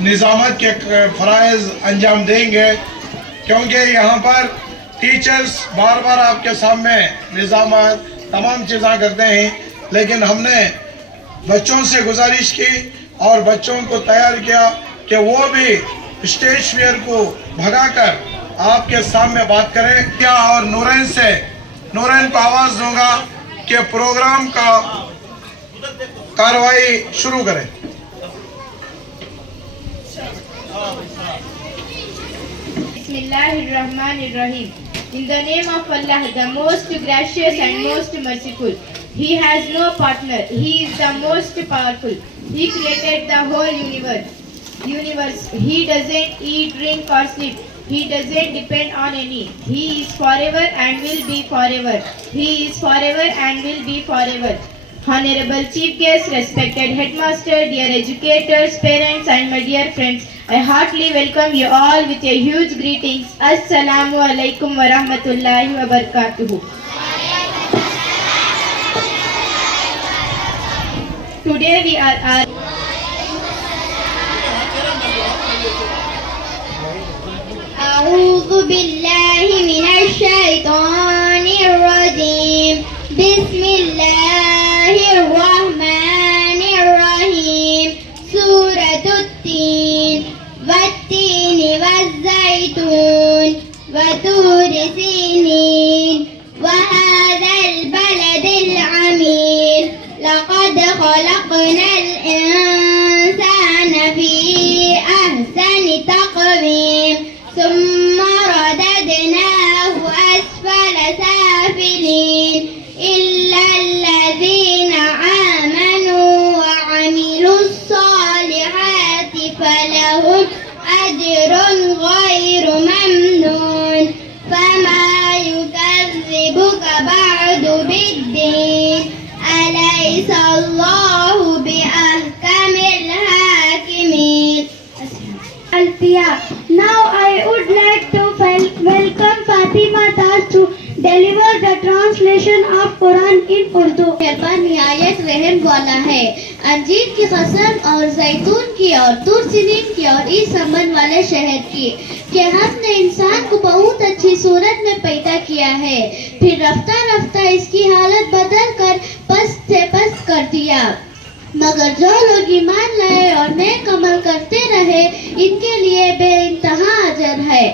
निज़ामत के फ़राइज़ अंजाम देंगे, क्योंकि यहाँ पर टीचर्स बार बार आपके सामने निज़ामत तमाम चीज़ें करते हैं, लेकिन हमने बच्चों से गुजारिश की और बच्चों को तैयार किया कि वो भी स्टेज फियर को भगाकर आपके सामने बात करें। क्या और नूरैन को आवाज़ दूंगा कि प्रोग्राम का कार्रवाई शुरू करें। Bismillahirrahmanirrahim. In the name of Allah, the most gracious and most merciful. He has no partner. He is the most powerful. He created the whole universe. He doesn't eat, drink or sleep. He doesn't depend on any. He is forever and will be forever. He is forever and will be forever. Honorable Chief Guest, respected Headmaster, dear educators, parents and my dear friends, I heartily welcome you all with a huge greetings. Assalamu alaikum wa rahmatullahi wa barakatuhu. Today we are أعوذ بالله من الشيطان الرجيم بسم الله الرحمن الرحيم سورة التين والتين والزيتون وطور سينين وهذا البلد العمير لقد خلقنا الإنسان في أحسن تقويم ثم رددناه أسفل سافلين إلا الذين آمنوا وعملوا الصالحات فلهم أجر غير ممنون فما يكذبك بعد بالدين أليس الله بأحكم الحاكمين. Alfiya. Now I would like to welcome Fatima Das to deliver the translation of Quran in Urdu. मेहरबान निहायत रहम वाला है। अंजीर की कसम और जैतून की और तूर सिनीन की और इस संबंध वाले शहर की कि हमने इंसान को बहुत अच्छी सूरत में पैदा किया है, फिर रफ्ता रफ्ता इसकी हालत बदल कर पस्त से पस्त कर दिया, मगर जो लोग ईमान लाए और नेक अमल करते रहे इनके लिए बेइंतहा अजर है।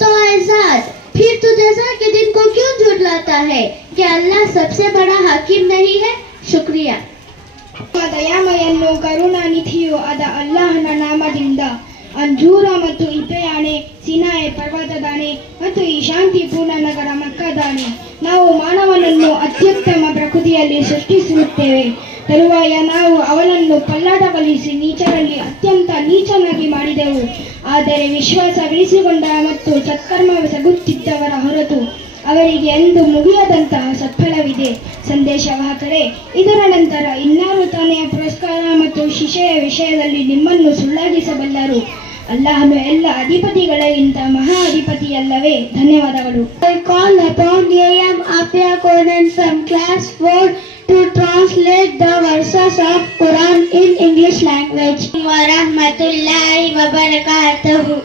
तो एजाज, फिर तू जज़ा के दिन को क्यों झुठलाता है? क्या अल्लाह सबसे बड़ा हाकिम नहीं है? शुक्रिया. ದಯಾಮಯನ್ನು ಕರುಣಾನಿಧಿಯು ಆದ ಅಲ್ಲಾಹನ ನಾಮದಿಂದ ಅಂಜೂರ ಮತ್ತು ಇಪೆಯಾಣೆ, ಸಿನಾಯ್ ಪರ್ವತದಾಣೆ ಮತ್ತು ಈ ಶಾಂತಿಪೂರ್ಣ ನಗರ ಮಕ್ಕದಾಣೆ. ನಾವು ಮಾನವನನ್ನು ಅತ್ಯುತ್ತಮ ಪ್ರಕೃತಿಯಲ್ಲಿ ಸೃಷ್ಟಿಸುತ್ತೇವೆ. ತರುವಾಯ ನಾವು ಅವನನ್ನು ಪಲ್ಲಟಗೊಳಿಸಿ ನೀಚರಲ್ಲಿ ಅತ್ಯಂತ ನೀಚನಾಗಿ ಮಾಡಿದೆವು. ಆದರೆ ವಿಶ್ವಾಸವಿರಿಸಿಕೊಂಡ ಮತ್ತು ಸತ್ಕರ್ಮವೆಸಗುತ್ತಿದ್ದವರ ಹೊರತು ಅವರಿಗೆ ಎಂದು ಮುಗಿಯದಂತಹ ಸತ್ಫಲವಿದೆ. ಸಂದೇಶವಾಹಕರೇ, ಇದರ ನಂತರ ಇನ್ನಾರು ತಾನೇ ಪುರಸ್ಕಾರ ಮತ್ತು ಶಿಕ್ಷೆಯ ವಿಷಯದಲ್ಲಿ ನಿಮ್ಮನ್ನು ಸುಳ್ಳಾಗಿಸಬಲ್ಲರು? ಅಲ್ಲಾಹನು ಎಲ್ಲ ಅಧಿಪತಿಗಳಿಗಿಂತ ಮಹಾ ಅಧಿಪತಿಯಲ್ಲವೇ? ಧನ್ಯವಾದಗಳು. I call upon A.M. Afia Conan from class 4 to translate the verses of Quran in English language. Wa rahmatullahi wa barakatuhu.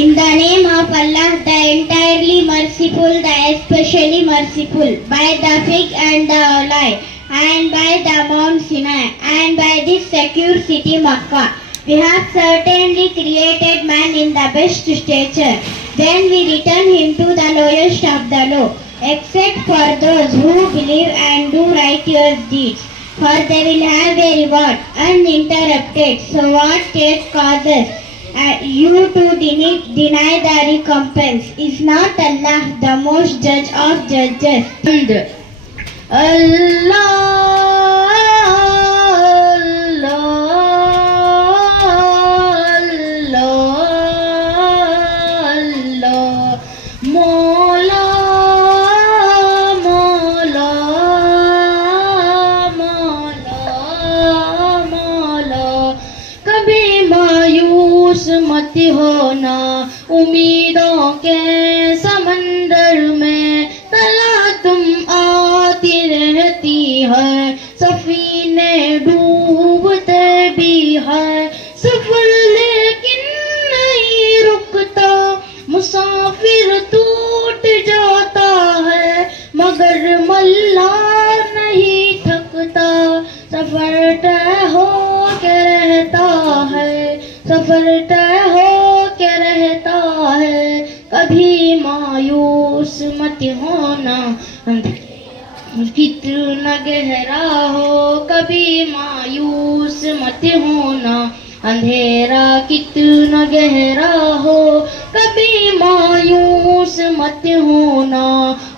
In the name of Allah, the entirely merciful, the especially merciful, by the fig and the olive, and by the Mount Sinai, and by this secure city Makkah. We have certainly created man in the best stature. Then we return him to the lowest of the low, except for those who believe and do righteous deeds, for they will have a reward uninterrupted. So what yet causes you to deny the recompense? Is not Allah the most judge of judges? Allah, मत होना उम्मीदों के समंदर में तला तुम आती रहती है सफर तय हो के रहता है, कभी मायूस मत होना, कितना गहरा हो कभी मायूस मत होना, अंधेरा कितना गहरा हो कभी मायूस मत होना,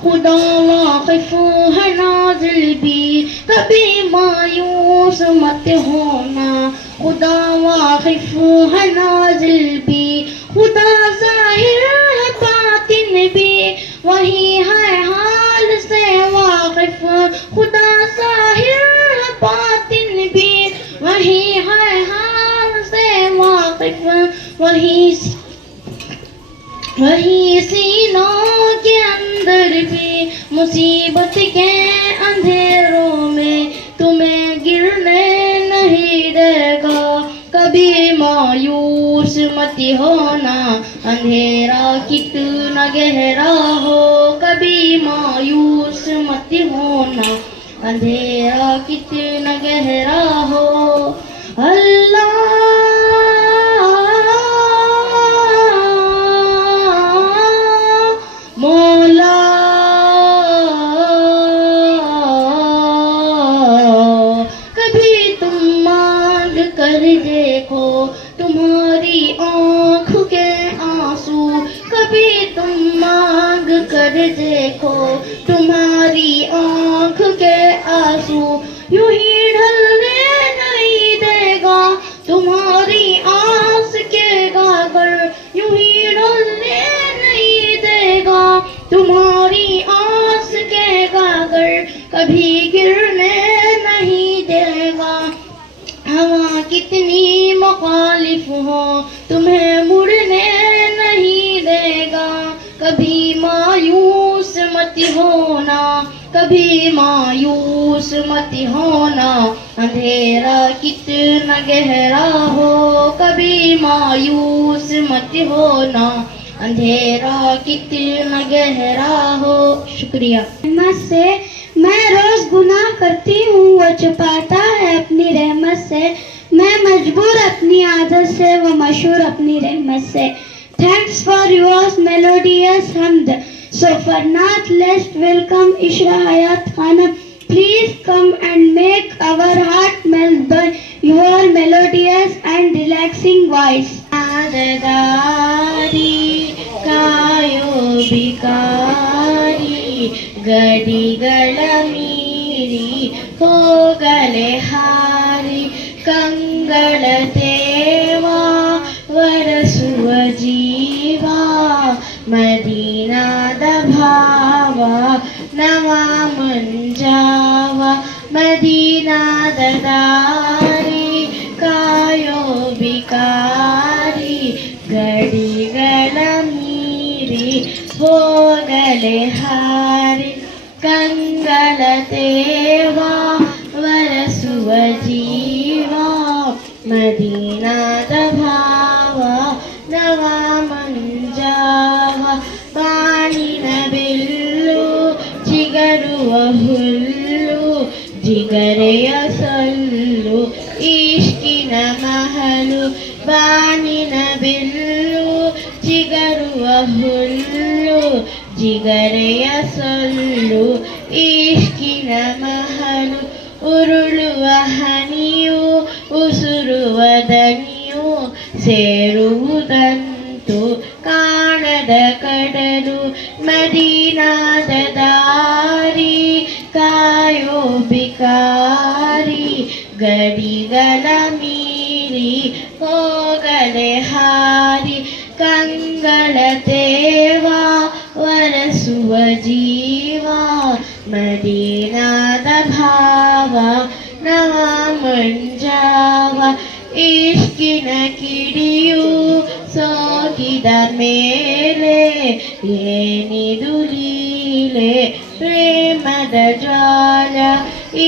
खुदा वाकिफ है नाज़िल भी कभी मायूस मत होना, खुदा वाकिफ है नाज़िल भी, खुदा ज़ाहिर है बातिन भी, वही है हाल से वाकिफ, खुदा ज़ाहिर है बातिन भी, वही है हाल से वाकिफ, वही सीनों के अंदर भी मुसीबत के अंधेरों में तुम्हें गिरने नहीं देगा, कभी मायूस मत होना, अंधेरा कितना गहरा हो कभी मायूस मत होना, अंधेरा कितना गहरा हो। अल्लाह मौला कभी तुम मांग कर देखो तुम्हारी आँख के आंसू, कभी तुम मांग कर देखो तुम्हारी आँख के आंसू, यूं ही ढलने नहीं देगा तुम्हारी आस के गागर, यूं ही ढलने नहीं देगा तुम्हारी आस के गागर, कभी गिरने नहीं देगा। हवा कितनी मुखालिफ हो तुम्हें मुड़ने नहीं देगा, कभी मायूस मत होना, कभी मायूस मत होना, अंधेरा कितना गहरा हो कभी मायूस मत होना, अंधेरा कितना गहरा हो। शुक्रिया। रहमत से मैं रोज गुनाह करती हूँ, वो छुपाता है अपनी रहमत से, मैं मजबूर अपनी आदत से, वो मशहूर अपनी रहमत से। Thanks for yours melodious hamd. So for not least welcome Ishra Hayat Khanam. Please come and make our heart melt by your melodious and relaxing voice. ಆದದಾರಿ ಕಾಯೋ ಬಿಕಾರಿ ಗಡಿಗಳ ಮೀರಿ ಹೋಗಲೆ ಹಾರಿ ಕಂಗಳ ದೇವಾ ವರಸುವ ಜೀವ ಮದೀನಾದ ಭಾವ ನವ ಮಂಜಾವ ಮದೀನಾದ ದಾರಿ ಕಾಯೋ ಬಿಕಾರಿ ಗಡಿಗಳ ಮೀರಿ ಹೋಗಲೆ ಹಾರಿ ಕಂಗಳ ದೇವಾ ವರಸುವ ಜೀವ ಮದೀನಾದ ಭಾವ ನವ ಮಂಜಾವ ಬಾಣಿನ ಬಿಲ್ಲು ಚಿಗರುವ ಹುಲ್ಲು ಜಿಗರೆಯ ಸೊಲ್ಲು ಇಷ್ಕಿನ ಮಹಲು ಬಾಣಿನ ಬಿಲ್ಲು ಚಿಗರುವ ಹುಲ್ಲು ಜಿಗರೆಯ ಸೊಲ್ಲು ಇಷ್ಕಿನ ಮಹಲು ಉರುಳುವ ಹನಿಯು ಉಸುರುವ ದನಿಯು ಸೇರುವುದಂತೂ ಕಾಣದ ಕಡಲು ಮದೀನಾದ ದಾರಿ ಕಾಯೋ ಬಿಕಾರಿ ಗಡಿಗಳ ಮೀರಿ ಹೋಗಲೆ ಹಾರಿ ಕಂಗಳ ದೇವಾ ವರಸುವ ಜೀವ ಮದೀನಾದ ಭಾವ ನವ ಮಂಜಾವ ಇಷ್ಕಿನ ಕಿಡಿಯು ಸೋಕಿದ ಮೇಲೆ ಏನಿದು ಲೀಲೆ ಪ್ರೇಮದ ಜ್ವಾಲ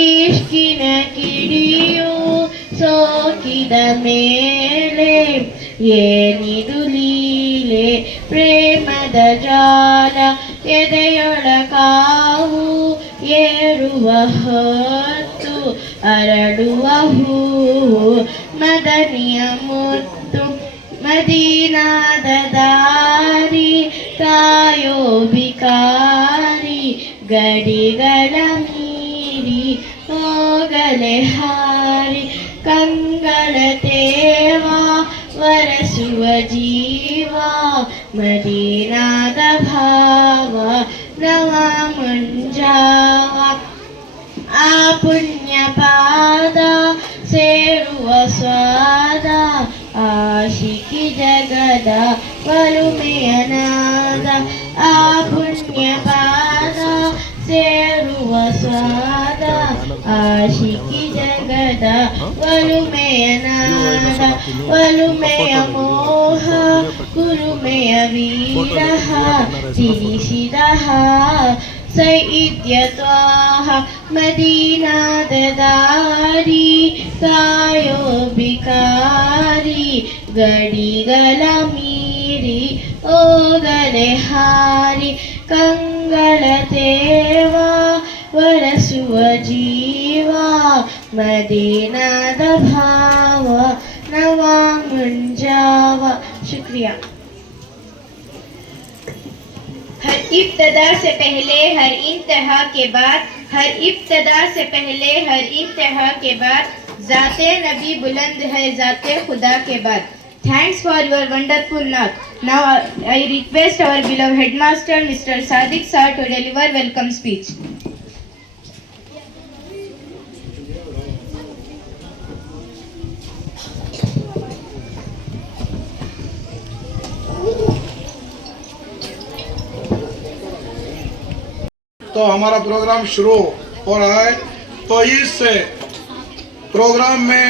ಇಷ್ಕಿನ ಕಿಡಿಯು ಸೋಕಿದ ಮೇಲೆ ಏನಿದು ಲೀಲೆ ಪ್ರೇಮದ ಜಾಲ ಎದೆಯೊಳ ಕಾವು ಏರುವ ಹೊತ್ತು ಅರಳುವ ಹೂವು ಮದನಿಯ ಮುತ್ತು ಮದೀನಾದ ದಾರಿ ಕಾಯೋ ಬಿಕಾರಿ ಗಡಿಗಳ ಮೀರಿ ಹೋಗಲೆ ಹಾರಿ ಕಂಗಳ ತೇವ ವರಸುವ ಜೀವ ಮದೀನಾದ ಭಾವ ನವ ಮುಂಜಾವ ಆ ಪುಣ್ಯ ಪಾದ ಸೇರುವ ಸ್ವಾದ ಆಶಿಕಿ ಜಗದ ಒಲುಮೆಯನಾದ ಆ ಪುಣ್ಯ ಪಾದ ಸೇರುವ ಸ್ವಾದ ಆಶಿಕಿ ಜಗದ ಒಲುಮೆಯನಾದ ಒಲುಮೆಯ ಮೋಹ ಕುರುಮೆಯ ವೀರಹ ತಿಳಿಸಿದ ಸೈದ್ಯತ್ವಾಹ ಮದೀನಾದ ದಾರಿ ಕಾಯೋ ಬಿಕಾರಿ ಗಡಿಗಳ ಮೀರಿ ಹೋಗಲೆ ಹಾರಿ ಕಂಗಳ ತೇವ ವರಸುವ ಜೀವ ಮದೀನಾದ ಭಾವ ನವ ಮುಂಜಾವ. ಶುಕ್ರಿಯಾ. हर इब्तदा से पहले हर इंतहा के बाद, हर इब्तदा से पहले हर इंतहा के बाद, ज़ाते नबी बुलंद है ज़ाते खुदा के बाद. Thanks for your wonderful naat. Now I request our beloved headmaster Mr. Sadiq sir to deliver welcome speech. तो हमारा प्रोग्राम शुरू हो रहा है। तो इस प्रोग्राम में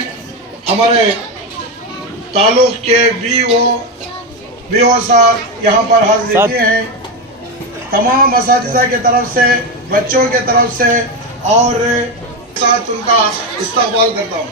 हमारे ताल्लुक के वीओ साहब यहाँ पर हाजिर दिए हैं। तमाम असातिज़ा की तरफ से, बच्चों के तरफ से और साथ उनका इस्तकबाल करता हूँ।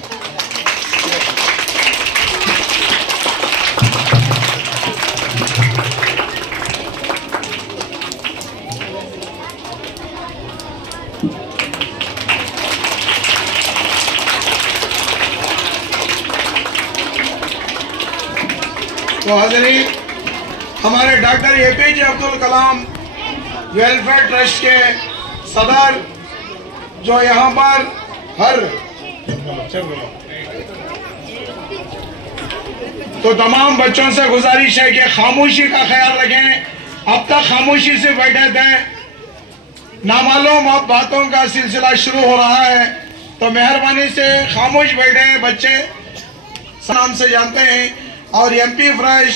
तो हाज़रीन, हमारे doctor APJ Abdul Kalam welfare trust के सदर जो यहाँ पर हर तो तमाम बच्चों से गुजारिश है कि खामोशी का ख्याल रखें। अब तक खामोशी से बैठे थे, नामालूम बातों का सिलसिला शुरू हो रहा है, तो मेहरबानी से खामोश बैठे। बच्चे नाम से जानते हैं और MP फ्रेश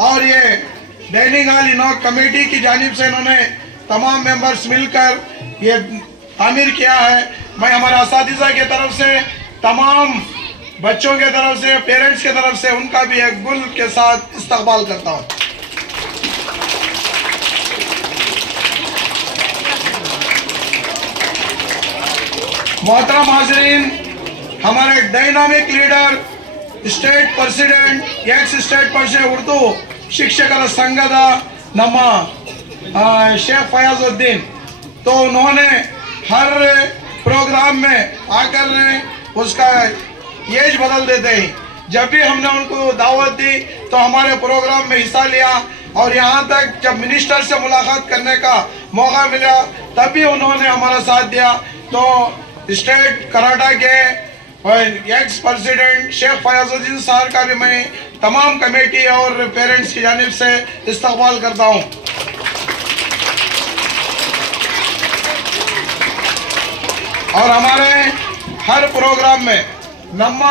और ये डाइनिंग हॉल इनॉक कमेटी की जानिब से इन्होंने तमाम मेंबर्स मिलकर ये तामीर किया है। मैं हमारे असातिज़ा की तरफ से, तमाम बच्चों के तरफ से, पेरेंट्स के तरफ से उनका भी एक गुल के साथ इस्तकबाल करता हूँ। मोहतरम हाज़रीन, हमारे dynamic leader state president, ex state president Urdu शिक्षकर संघದ ನಮ್ಮ शेख फयाजुद्दीन, तो उन्होंने हर प्रोग्राम में आकर उसका एज बदल देते हैं। जब भी हमने उनको दावत दी तो हमारे प्रोग्राम में हिस्सा लिया और यहाँ तक जब मिनिस्टर से मुलाकात करने का मौका मिला तब भी उन्होंने हमारा साथ दिया। तो स्टेट कराटा के एक्स प्रेसिडेंट शेख फयाजुद्दीन साहब का भी मैं तमाम कमेटी और पेरेंट्स की जानिब से इस्तकबाल करता हूँ। और हमारे हर प्रोग्राम में ನಮ್ಮ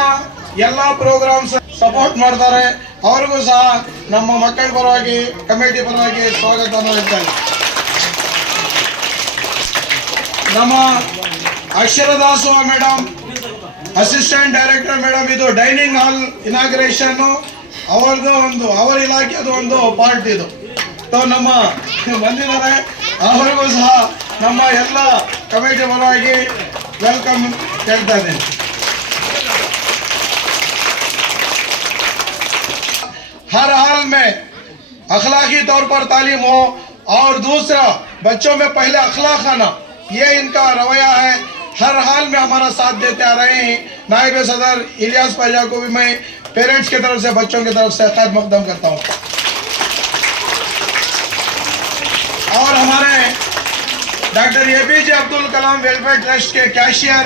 ಎಲ್ಲ ಪ್ರೋಗ್ರಾಮ್ಸ್ ಸಪೋರ್ಟ್ ಮಾಡ್ತಾರೆ। ಅವ್ರಿಗೂ ಸಹ ನಮ್ಮ ಮಕ್ಕಳ ಪರವಾಗಿ, ಕಮಿಟಿ ಪರವಾಗಿ ಸ್ವಾಗತವನ್ನು ಹೇಳ್ತೇನೆ। ನಮ್ಮ ಅಕ್ಷರದಾಸು ಮೇಡಮ್, ಅಸಿಸ್ಟೆಂಟ್ ಡೈರೆಕ್ಟರ್ ಮೇಡಮ್, ಇದು ಡೈನಿಂಗ್ ಹಾಲ್ ಇನಾಗ್ರೇಷನ್ ಅವ್ರದ್ದು ಒಂದು, ಅವರ ಇಲಾಖೆದು ಒಂದು ಪಾರ್ಟ್ ಇದು. तो ನಮ್ಮ ಬಂದಿದ್ದಾರೆ, ಅವರಿಗೂ ಸಹ ನಮ್ಮ ಎಲ್ಲ ಕಮಿಟಿ ಪರವಾಗಿ ವೆಲ್ಕಮ್ ಹೇಳ್ತಾ ಇದ್ದೇನೆ। हर हाल में अखलाकी तौर पर तालीम हो और दूसरा बच्चों में पहले अखलाक आना, ये इनका रवैया है। हर हाल में हमारा साथ देते आ रहे हैं। नायब सदर इलियास पाजा को भी मैं, पेरेंट्स की तरफ से, बच्चों की तरफ से खैर मकदम करता हूँ। और हमारे doctor APJ Abdul Kalam welfare trust के कैशियर,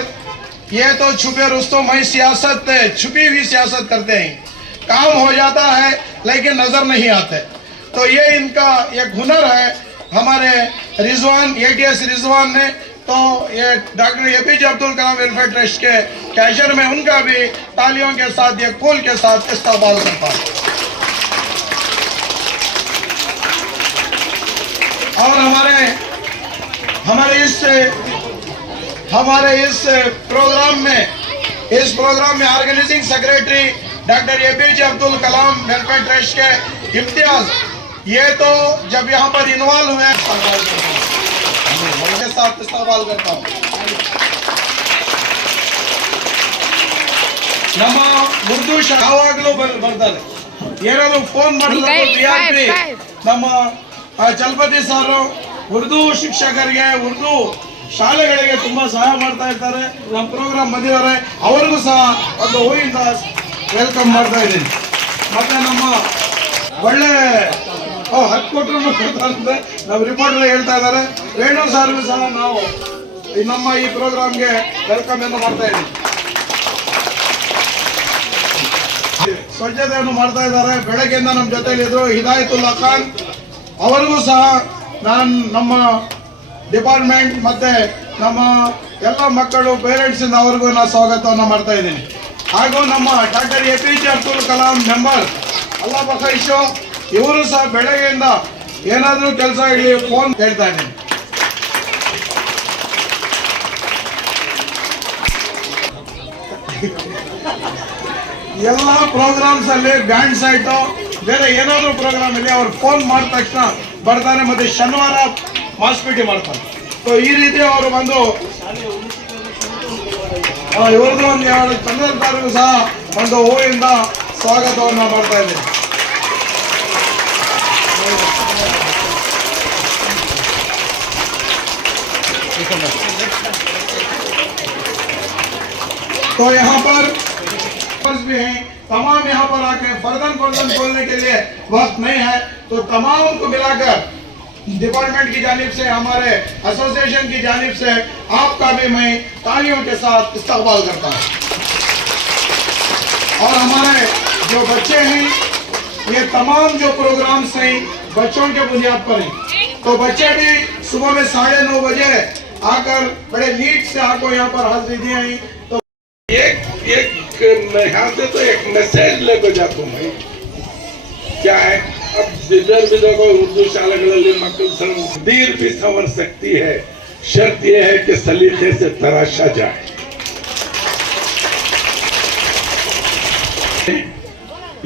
ये तो छुपे रुस्तम है, सियासत छुपी हुई सियासत करते हैं, काम हो जाता है लेकिन नजर नहीं आते। तो ये इनका एक हुनर है हमारे रिजवान, ATS रिजवान ने। तो ये doctor APJ Abdul Kalam welfare trust के कैशियर में उनका भी तालियों के साथ, एक फूल के साथ इस्तकबाल करता है। और हमारे इस प्रोग्राम में organizing secretary doctor APJ Abdul Kalam welfare trust के इम्तियाज, ये तो जब यहाँ पर इन्वॉल्व हुए उनके साथ इस्तकबाल करता हूँ। ನಮ್ಮ ಉರ್ದು ಯಾವಾಗಲೂ ಬರ್ತಾರೆ, ಏನಾದ್ರು ಫೋನ್ ಮಾಡಿದ್ರೆ VIP ನಮ್ಮ ಚಲಪತಿ ಸರ್ ಉರ್ದು ಶಿಕ್ಷಕರಿಗೆ, ಉರ್ದು ಶಾಲೆಗಳಿಗೆ ತುಂಬಾ ಸಹಾಯ ಮಾಡ್ತಾ ಇರ್ತಾರೆ. ನಮ್ಮ ಪ್ರೋಗ್ರಾಮ್ ಬಂದಿದ್ದಾರೆ, ಅವರಿಗೂ ಸಹ ಒಂದು ಹೂವಿಂದ ವೆಲ್ಕಮ್ ಮಾಡ್ತಾ ಇದ್ದೀನಿ. ಮತ್ತೆ ನಮ್ಮ ಒಳ್ಳೆ 10 ಕೊಟ್ಟರು ಕೊಡ್ತಾರಂತೆ ನಮ್ಮ ರಿಪೋರ್ಟರ್ ಹೇಳ್ತಾ ಇದ್ದಾರೆ. ರೇಣು ಸಾರ್ಗೂ ಸಹ ನಾವು ನಮ್ಮ ಈ ಪ್ರೋಗ್ರಾಮ್ಗೆ ವೆಲ್ಕಮ್ ಎಂದು ಮಾಡ್ತಾ ಇದ್ದೀವಿ. ಸ್ವಚ್ಛತೆಯನ್ನು ಮಾಡ್ತಾ ಇದ್ದಾರೆ. ಬೆಳಗ್ಗೆಯಿಂದ ನಮ್ಮ ಜೊತೆಲಿ ಇದ್ರು ಹಿದಾಯತುಲ್ಲಾ ಖಾನ್, ಅವರಿಗೂ ಸಹ ನಾನು ನಮ್ಮ ಡಿಪಾರ್ಟ್ಮೆಂಟ್ ಮತ್ತೆ ನಮ್ಮ ಎಲ್ಲ ಮಕ್ಕಳು ಪೇರೆಂಟ್ಸ್ ಇಂದ ಅವರಿಗೂ ನಾನು ಸ್ವಾಗತವನ್ನು ಮಾಡ್ತಾ ಇದ್ದೀನಿ. ಹಾಗೂ ನಮ್ಮ doctor APJ Abdul Kalam member ಅಲ್ಲಾ ಬಖೈಶು, ಇವರು ಸಹ ಬೆಳಗ್ಗೆಯಿಂದ ಏನಾದರೂ ಕೆಲಸ ಇರಲಿ ಫೋನ್ ಹೇಳ್ತಾ ಇದ್ದೀನಿ. ಎಲ್ಲ ಪ್ರೋಗ್ರಾಮ್ಸ್ ಅಲ್ಲಿ ಬ್ಯಾಂಡ್ ಸೈಟು ಬೇರೆ ಏನಾದರೂ ಪ್ರೋಗ್ರಾಮ್ ಇಲ್ಲಿ ಅವ್ರು ಫೋನ್ ಮಾಡಿದ ತಕ್ಷಣ ಬರ್ತಾರೆ. ಮತ್ತೆ ಶನಿವಾರ ಮಾಸ್ಪಿಟಿ ಮಾಡ್ತಾರೆ. ಸೊ ಈ ರೀತಿ ಅವರು ಬಂದು ಇವ್ರದ್ದು ಒಂದು 2 ಚಂದ್ರದಾರಿಗೂ ಸಹ ಒಂದು ಹೂವಿಂದ ಸ್ವಾಗತವನ್ನು ಮಾಡ್ತಾ ಇದ್ದೀನಿ. तो यहाँ पर भी हैं, तमाम यहाँ पर आके फर्दन बोलने के लिए वक्त नहीं है, तो तमाम को मिलाकर डिपार्टमेंट की जानिब से, हमारे एसोसिएशन की जानिब से आपका भी मैं तालियों के साथ इस्तकबाल करता हूँ। और हमारे जो बच्चे हैं, ये तमाम जो प्रोग्राम्स हैं बच्चों के बुनियाद पर हैं। तो बच्चे भी सुबह में 9:30 बजे आकर बड़े नीट से आपको यहाँ पर हाजिरी दी हैं। तो यहाँ से तो एक मैसेज लेकर जाता हूँ मैं, क्या है, अब जिधर भी देखो उर्दू शाಲೆಗಳಲ್ಲಿ ಮಕ್ಕಳು तकदीर भी संवर सकती है, शर्त यह है कि सलीके से तराशा जाए।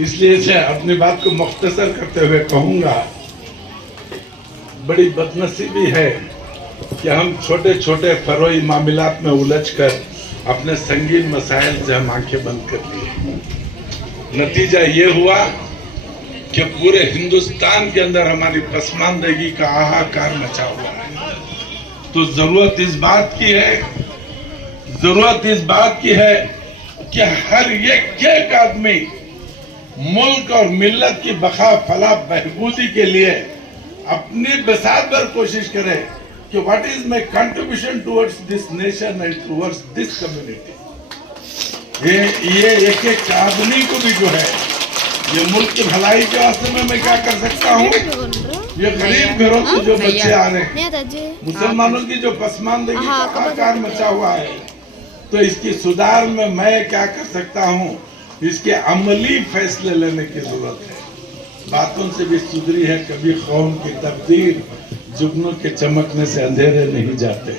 इसलिए से अपनी बात को मुख्तसर करते हुए कहूंगा, बड़ी बदनसीबी है कि हम छोटे छोटे फरोई मामलात में उलझकर अपने संगीन मसाइल से हम आंखें बंद कर लिए। नतीजा ये हुआ कि पूरे हिंदुस्तान के अंदर हमारी पसमानदगी का हाहाकार मचा हुआ है। तो जरूरत इस बात की है कि हर एक आदमी मुल्क और मिल्लत की बखा फला बहबूदी के लिए अपनी बसात भर कोशिश करे कि what is my contribution towards this nation and towards this community. ये एक आदमी को भी जो है, ये मुल्क की भलाई के वास्ते में मैं क्या कर सकता हूँ, ये गरीब घरों से जो बच्चे आ रहे हैं, मुसलमानों की जो पसमानदगी का हाहाकार मचा हुआ है, तो इसकी सुधार में मैं क्या कर सकता हूँ, इसके अमली फैसले लेने की जरूरत है। बातों से भी सुधरी है, कभी कौम की तकदीर जुगनों के चमकने से अंधेरे नहीं जाते।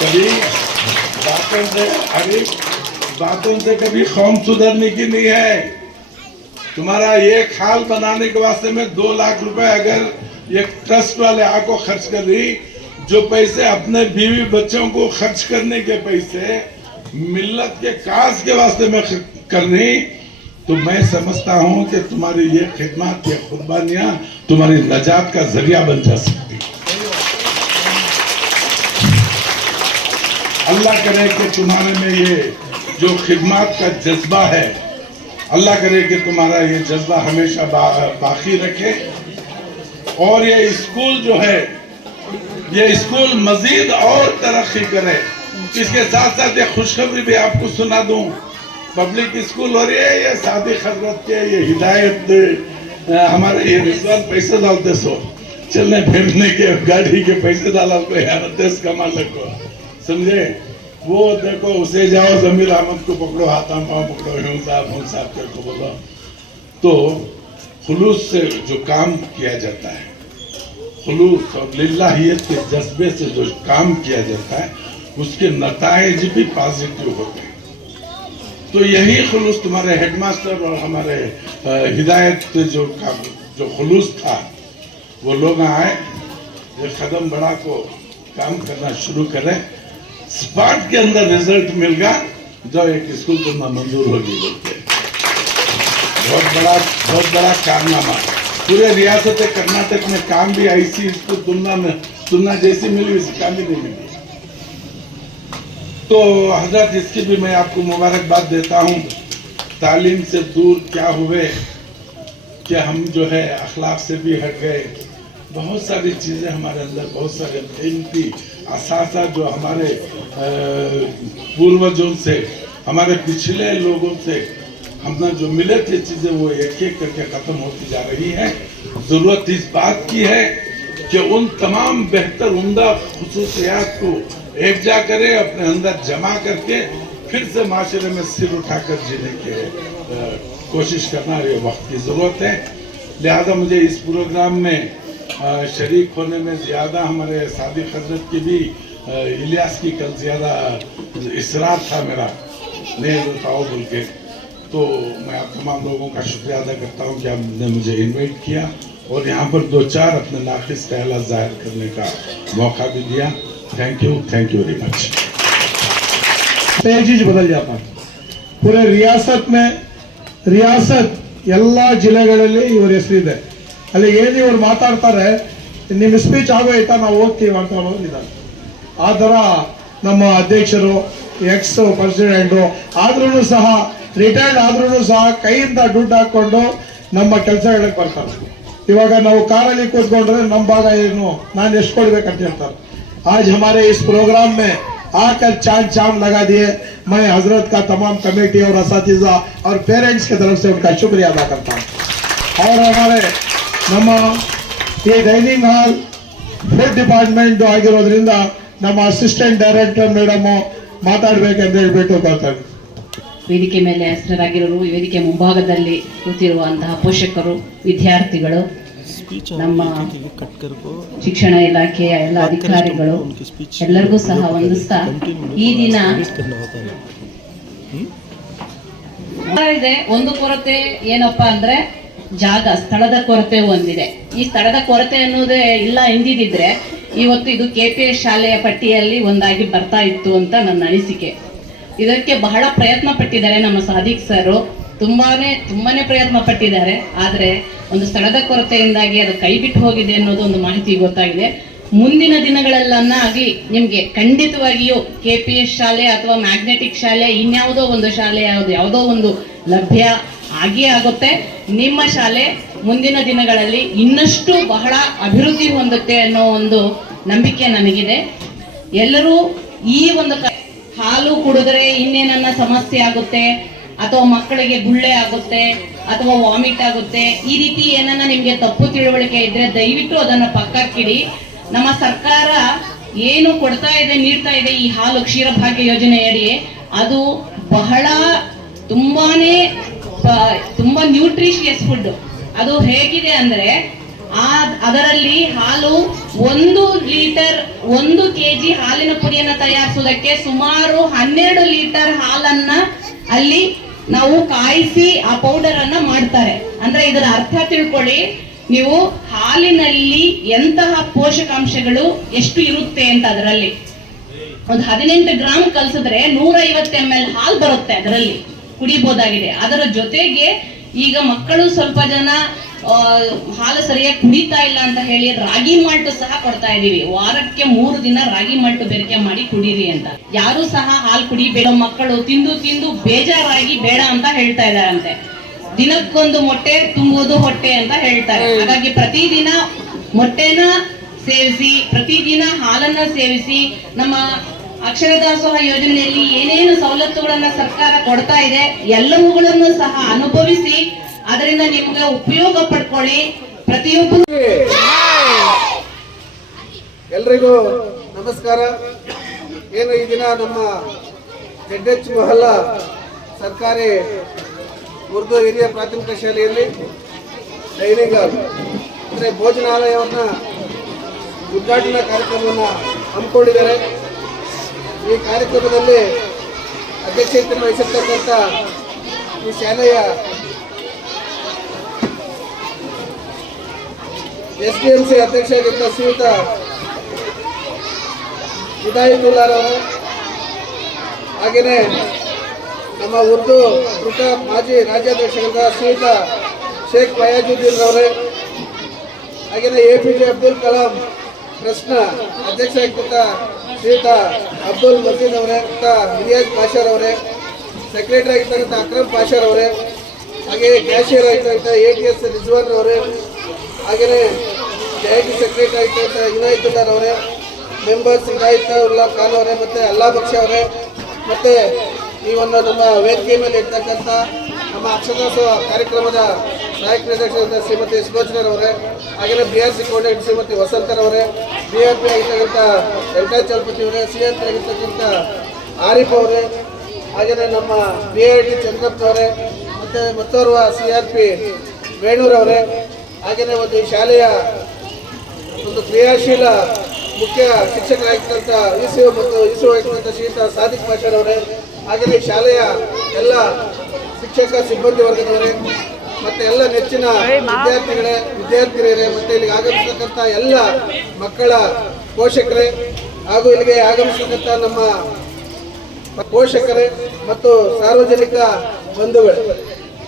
कभी बातों से कभी कौम सुधरने की नहीं है। तुम्हारा एक हाल बनाने के वास्ते में 2 लाख रुपए अगर एक ट्रस्ट वाले आको खर्च कर दी, जो पैसे अपने बीवी बच्चों को खर्च करने के पैसे मिल्लत के काज के वास्ते में करनी, तो मैं समझता हूं कि तुम्हारी ये खिदमत, ये कुर्बानियां तुम्हारी नजात का जरिया बन जा सकती। अल्लाह करे कि तुम्हारे में ये जो खिदमत का जज्बा है अल्लाह करे कि तुम्हारा ये जज्बा हमेशा बाकी रखे और ये स्कूल जो है ये स्कूल मजीद और तरक्की करे। इसके साथ साथ ये खुशखबरी भी आपको सुना दूं, पब्लिक स्कूल हो रही है, ये सादिक हजरत के ये हिदायत हमारे ये रिजवान पैसे डालते सो चलने फिरने के गाड़ी के पैसे डाला को यार देश का मालिक को समझे। वो देखो उसे जाओ जमीर अहमद को पकड़ो, हाथा पाँव पकड़ो, ह्यूं साहब को बोलो। तो खुलूस से जो काम किया जाता है, खुलूस और लिल्लाहियत के जज्बे से जो काम किया जाता है उसके नताइज भी पॉजिटिव होते हैं। तो यही खुलूस तुम्हारे हेडमास्टर और हमारे हिदायत जो खुलूस था, वो लोग आए, ये कदम बढ़ा को काम करना शुरू करें, स्पॉट के अंदर रिजल्ट मिल गया, जो एक स्कूल तुम्हें मंजूर होगी बोलते। बहुत बड़ा कारनामा। पूरे रियासत कर्नाटक में काम भी ऐसी इसको तुलना जैसी मिली, इस काम भी नहीं मिली। तो हजरत इसकी भी मैं आपको मुबारकबाद देता हूँ। तालीम से दूर क्या हुए कि हम जो है अखलाक से भी हट गए। बहुत सारी चीज़ें हमारे अंदर, बहुत सारे कीमती असासा जो हमारे पूर्वजों से, हमारे पिछले लोगों से हमने जो मिले थे चीज़ें, वो एक एक करके ख़त्म होती जा रही है। ज़रूरत इस बात की है कि उन तमाम बेहतर उम्दा खुसूसियात को एक जा करें, अपने अंदर जमा करके फिर से माशरे में सिर उठाकर जीने की कोशिश करना, ये वक्त की ज़रूरत है। लिहाजा मुझे इस प्रोग्राम में शरीक होने में ज़्यादा हमारे सादिक हजरत की भी, इलियास की कल ज़्यादा इसरार था मेरा, नहीं बताओ बोल के। तो मैं आप तमाम लोगों का शुक्रिया अदा करता हूँ कि आपने मुझे इनवाइट किया और यहाँ पर दो चार अपने नाक़िस ख्याल ज़ाहिर करने का मौका भी दिया। Thank you very much. चीज बदल जाता है पूरे रियासत में। रियासत ಎಲ್ಲ ಜಿಲ್ಲೆಗಳಲ್ಲಿ ಇವ್ರ ಹೆಸರಿದೆ, ಅಲ್ಲಿ ಏನು ಇವ್ರು ಮಾತಾಡ್ತಾರೆ, ನಿಮ್ಮ ಸ್ಪೀಚ್ ಆಗೋಯ್ತಾ ನಾವು ಓದ್ತೀವಿ ಅಂತ ಅನ್ನೋದಿದ್ದಾರೆ. ಆ ಥರ ನಮ್ಮ ಅಧ್ಯಕ್ಷರು, ಎಕ್ಸ್ ಪ್ರೆಸಿಡೆಂಟು ಆದ್ರೂ ಸಹ, ರಿಟೈರ್ಡ್ ಆದ್ರೂ ಸಹ ಕೈಯಿಂದ ದುಡ್ಡು ಹಾಕೊಂಡು ನಮ್ಮ ಕೆಲಸಗಳಿಗೆ ಬರ್ತಾರೆ. ಇವಾಗ ನಾವು ಕಾರಲ್ಲಿ ಕೂತ್ಕೊಂಡ್ರೆ ನಮ್ಮ ಭಾಗ ಏನು, ನಾನು ಎಷ್ಟು ಕೊಡ್ಬೇಕಂತ ಹೇಳ್ತಾರೆ. आज हमारे इस प्रोग्राम में आकर चांद लगा दिए। मैं हजरत का तमाम कमेटी और असातिज़ा और पेरेंट्स की तरफ से उनका शुक्रिया अदा करता हूँ। और हमारे ನಮ್ಮ ಈ ಡೈನಿಂಗ್ ಹಾಲ್ ಫುಡ್ ಡಿಪಾರ್ಟ್ಮೆಂಟ್ ಆಗಿರೋದ್ರಿಂದ ನಮ್ಮ ಅಸಿಸ್ಟೆಂಟ್ ಡೈರೆಕ್ಟರ್ ಮೇಡಮ್ ಮಾತಾಡಬೇಕಂತ ಹೇಳ್ಬಿಟ್ಟು ಬರ್ತಾರೆ. ವೇದಿಕೆ ಮೇಲೆ ಹೆಸರಾಗಿರೋರು, ವೇದಿಕೆ ಮುಂಭಾಗದಲ್ಲಿ ಕೂತಿರುವಂತಹ ಪೋಷಕರು, ವಿದ್ಯಾರ್ಥಿಗಳು, ನಮ್ಮ ಶಿಕ್ಷಣ ಇಲಾಖೆಯ ಎಲ್ಲ ಅಧಿಕಾರಿಗಳು ಎಲ್ಲರಿಗೂ ಸಹ ವಂದಿಸ್ತಾ, ಈ ದಿನ ಇದೆ ಒಂದು ಕೊರತೆ ಏನಪ್ಪಾ ಅಂದ್ರೆ ಜಾಗ, ಸ್ಥಳದ ಕೊರತೆ ಒಂದಿದೆ. ಈ ಸ್ಥಳದ ಕೊರತೆ ಅನ್ನೋದೇ ಇಲ್ಲ ಎಂದಿದ್ರೆ ಇವತ್ತು ಇದು KPS ಶಾಲೆಯ ಪಟ್ಟಿಯಲ್ಲಿ ಒಂದಾಗಿ ಬರ್ತಾ ಇತ್ತು ಅಂತ ನನ್ನ ಅನಿಸಿಕೆ. ಇದಕ್ಕೆ ಬಹಳ ಪ್ರಯತ್ನ ಪಟ್ಟಿದ್ದಾರೆ ನಮ್ಮ ಸಾದಿಕ್ ಸರ್, ತುಂಬಾನೇ ಪ್ರಯತ್ನ ಪಟ್ಟಿದ್ದಾರೆ. ಆದ್ರೆ ಒಂದು ಸ್ಥಳದ ಕೊರತೆಯಿಂದಾಗಿ ಅದು ಕೈ ಬಿಟ್ಟು ಹೋಗಿದೆ ಅನ್ನೋದು ಒಂದು ಮಾಹಿತಿ ಗೊತ್ತಾಗಿದೆ. ಮುಂದಿನ ದಿನಗಳಲ್ಲಾಗಿ ನಿಮ್ಗೆ ಖಂಡಿತವಾಗಿಯೂ KPS ಶಾಲೆ ಅಥವಾ ಮ್ಯಾಗ್ನೆಟಿಕ್ ಶಾಲೆ, ಇನ್ಯಾವುದೋ ಒಂದು ಶಾಲೆ, ಯಾವುದೋ ಒಂದು ಲಭ್ಯ ಆಗೇ ಆಗುತ್ತೆ. ನಿಮ್ಮ ಶಾಲೆ ಮುಂದಿನ ದಿನಗಳಲ್ಲಿ ಇನ್ನಷ್ಟು ಬಹಳ ಅಭಿವೃದ್ಧಿ ಹೊಂದುತ್ತೆ ಅನ್ನೋ ಒಂದು ನಂಬಿಕೆ ನನಗಿದೆ. ಎಲ್ಲರೂ ಈ ಒಂದು ಹಾಲು ಕುಡಿದ್ರೆ ಇನ್ನೇನನ್ನ ಸಮಸ್ಯೆ ಆಗುತ್ತೆ, ಅಥವಾ ಮಕ್ಕಳಿಗೆ ಗುಳ್ಳೆ ಆಗುತ್ತೆ, ಅಥವಾ ವಾಮಿಟ್ ಆಗುತ್ತೆ, ಈ ರೀತಿ ಏನನ್ನ ನಿಮ್ಗೆ ತಪ್ಪು ತಿಳುವಳಿಕೆ ಇದ್ರೆ ದಯವಿಟ್ಟು ಅದನ್ನ ಪಕ್ಕಕ್ಕಿಡಿ. ನಮ್ಮ ಸರ್ಕಾರ ಏನು ಕೊಡ್ತಾ ಇದೆ, ನೀಡ್ತಾ ಇದೆ ಈ ಹಾಲು ಕ್ಷೀರ ಭಾಗ್ಯ ಯೋಜನೆಯಡಿ, ಅದು ಬಹಳ ತುಂಬಾ ನ್ಯೂಟ್ರಿಷಿಯಸ್ ಫುಡ್. ಅದು ಹೇಗಿದೆ ಅಂದ್ರೆ ಅದರಲ್ಲಿ ಹಾಲು 1 ಲೀಟರ್ 1 kg ಹಾಲಿನ ಪುಡಿಯನ್ನ ತಯಾರಿಸುವುದಕ್ಕೆ ಸುಮಾರು 12 ಲೀಟರ್ ಹಾಲನ್ನ ಅಲ್ಲಿ ನಾವು ಕಾಯಿಸಿ ಆ ಪೌಡರ್ ಅನ್ನ ಮಾಡ್ತಾರೆ. ಅಂದ್ರೆ ಇದರ ಅರ್ಥ ತಿಳ್ಕೊಳ್ಳಿ ನೀವು, ಹಾಲಿನಲ್ಲಿ ಎಂತಹ ಪೋಷಕಾಂಶಗಳು ಎಷ್ಟು ಇರುತ್ತೆ ಅಂತ. ಅದರಲ್ಲಿ ಒಂದು 18 ಗ್ರಾಮ್ ಕಲ್ಸಿದ್ರೆ 150 ml ಹಾಲು ಬರುತ್ತೆ, ಅದರಲ್ಲಿ ಕುಡಿಬಹುದಾಗಿದೆ. ಅದರ ಜೊತೆಗೆ ಈಗ ಮಕ್ಕಳು ಸ್ವಲ್ಪ ಜನ ಹಾಲು ಸರಿಯಾಗಿ ಕುಡಿತಾ ಇಲ್ಲ ಅಂತ ಹೇಳಿ ರಾಗಿ ಮಾಲ್ಟು ಸಹ ಕೊಡ್ತಾ ಇದೀವಿ. ವಾರಕ್ಕೆ 3 ದಿನ ರಾಗಿ ಮಾಲ್ಟು ಬೆರಕೆ ಮಾಡಿ ಕುಡೀರಿ ಅಂತ. ಯಾರು ಸಹ ಹಾಲು ಕುಡಿಬೇಡ, ಮಕ್ಕಳು ತಿಂದು ಬೇಜಾರಾಗಿ ಬೇಡ ಅಂತ ಹೇಳ್ತಾ ಇದಾರಂತೆ. ದಿನಕ್ಕೊಂದು ಮೊಟ್ಟೆ ತುಂಬುವುದು ಹೊಟ್ಟೆ ಅಂತ ಹೇಳ್ತಾರೆ. ಹಾಗಾಗಿ ಪ್ರತಿದಿನ ಮೊಟ್ಟೆನ ಸೇವಿಸಿ, ಪ್ರತಿದಿನ ಹಾಲನ್ನ ಸೇವಿಸಿ, ನಮ್ಮ ಅಕ್ಷರ ದಾಸೋಹ ಯೋಜನೆಯಲ್ಲಿ ಏನೇನು ಸವಲತ್ತುಗಳನ್ನ ಸರ್ಕಾರ ಕೊಡ್ತಾ ಇದೆ ಎಲ್ಲವುಗಳನ್ನು ಸಹ ಅನುಭವಿಸಿ ಅದರಿಂದ ನಿಮ್ಗೆ ಉಪಯೋಗ ಪಡ್ಕೊಳ್ಳಿ. ಪ್ರತಿಯೊಬ್ಬರು ಎಲ್ರಿಗೂ ನಮಸ್ಕಾರ. ಏನು ಈ ದಿನ ನಮ್ಮ ZH ಮೊಹಲ್ಲಾ ಸರ್ಕಾರಿ ಉರ್ದು ಹಿರಿಯ ಪ್ರಾಥಮಿಕ ಶಾಲೆಯಲ್ಲಿ ಡೈನಿಂಗ್ ಹಾಲ್ ಅಂದರೆ ಭೋಜನಾಲಯವನ್ನ ಉದ್ಘಾಟನಾ ಕಾರ್ಯಕ್ರಮವನ್ನು ಹಮ್ಮಿಕೊಂಡಿದ್ದಾರೆ. ಈ ಕಾರ್ಯಕ್ರಮದಲ್ಲಿ ಅಧ್ಯಕ್ಷತೆ ವಹಿಸಿರ್ತಕ್ಕಂಥ ಈ ಶಾಲೆಯ SDMC ಅಧ್ಯಕ್ಷರಾಗಿದ್ದ ಶ್ರೀಯುತ ಹಿದಾಯತುಲ್ಲಾರವರು, ಹಾಗೆಯೇ ನಮ್ಮ ಉರ್ದು ವೃತ್ತ ಮಾಜಿ ರಾಜ್ಯಾಧ್ಯಕ್ಷರಾದ ಶ್ರೀಯುತ ಶೇಖ್ ಫಯಾಜುದ್ದೀನ್ ಅವರೇ, ಹಾಗೆಯೇ APJ ಅಬ್ದುಲ್ ಕಲಾಂ ಟ್ರಸ್ಟ್ನ ಅಧ್ಯಕ್ಷರಾಗಿದ್ದ ಶ್ರೀಯುತ ಅಬ್ದುಲ್ ಮಸೀದ್ ಅವರೇ, ಇಲಿಯಾಸ್ ಪಾಷಾರ್ ಅವರೇ, ಸೆಕ್ರೆಟರಿ ಆಗಿರ್ತಕ್ಕಂಥ ಅಕ್ರಮ್ ಪಾಷಾರ್ ಅವರೇ, ಹಾಗೆಯೇ ಕ್ಯಾಶಿಯರ್ ಆಗಿರ್ತಕ್ಕಂಥ ATS ರಿಜ್ವಾನ್ ಅವರೇ, ಹಾಗೆಯೇ JIT ಸೆಕ್ರೆಟರಿ ಆಗಿರ್ತಕ್ಕಂಥ ಇನಾಯತುಲ್ಲಾರ್ ಅವರೇ, ಮೆಂಬರ್ಸ್ ಹಿದಾಯತುಲ್ಲಾ ಖಾನ್ ಅವರೇ, ಮತ್ತು ಅಲ್ಲಾ ಬಕ್ಷ ಅವರೇ, ಮತ್ತು ಈ ಒಂದು ನಮ್ಮ ವೇದಿಕೆ ಮೇಲೆ ಇರ್ತಕ್ಕಂಥ ನಮ್ಮ ಅಕ್ಷರದಾಸೋಹ ಕಾರ್ಯಕ್ರಮದ ಸಹಾಯಕ ನಿರ್ದೇಶಕರಾದ ಶ್ರೀಮತಿ ಸುಲೋಚನರವರೇ, ಹಾಗೆಯೇ BRC ಕೋಆರ್ಡಿನೇಟರ್ ಶ್ರೀಮತಿ ವಸಂತರವರೇ, BRP ಆಗಿರ್ತಕ್ಕಂಥ ವೆಂಕಟೇಶ್ ಚಲಪತಿ ಅವರೇ, CRP ಆಗಿರ್ತಕ್ಕಂಥ ಆರಿಫ್ ಅವರೇ, ಹಾಗೆಯೇ ನಮ್ಮ BIT ಚಂದ್ರಪ್ಪನವರೇ, ಮತ್ತು ಮತ್ತೋರ್ವ CRP ವೇಣೂರವರೇ, ಹಾಗೆಯೇ ಒಂದು ಈ ಶಾಲೆಯ ಒಂದು ಕ್ರಿಯಾಶೀಲ ಮುಖ್ಯ ಶಿಕ್ಷಕರಾಗಿರ್ತಕ್ಕಂಥ ECO ಮತ್ತು ECO ಆಗಿರ್ತಕ್ಕಂಥ ಶ್ರೀಯುತ ಸಾದಿಕ್ ಪಾಷಾರ್ ಅವರೇ, ಹಾಗೆಯೇ ಶಾಲೆಯ ಎಲ್ಲ ಶಿಕ್ಷಕ ಸಿಬ್ಬಂದಿ ವರ್ಗದವರೇ, ಮತ್ತು ಎಲ್ಲ ನೆಚ್ಚಿನ ವಿದ್ಯಾರ್ಥಿನಿಯರೇ, ಮತ್ತು ಇಲ್ಲಿಗೆ ಆಗಮಿಸತಕ್ಕಂಥ ಎಲ್ಲ ಮಕ್ಕಳ ಪೋಷಕರೇ, ಹಾಗೂ ಇಲ್ಲಿಗೆ ಆಗಮಿಸತಕ್ಕಂಥ ನಮ್ಮ ಪೋಷಕರೇ ಮತ್ತು ಸಾರ್ವಜನಿಕ ಬಂಧುಗಳು,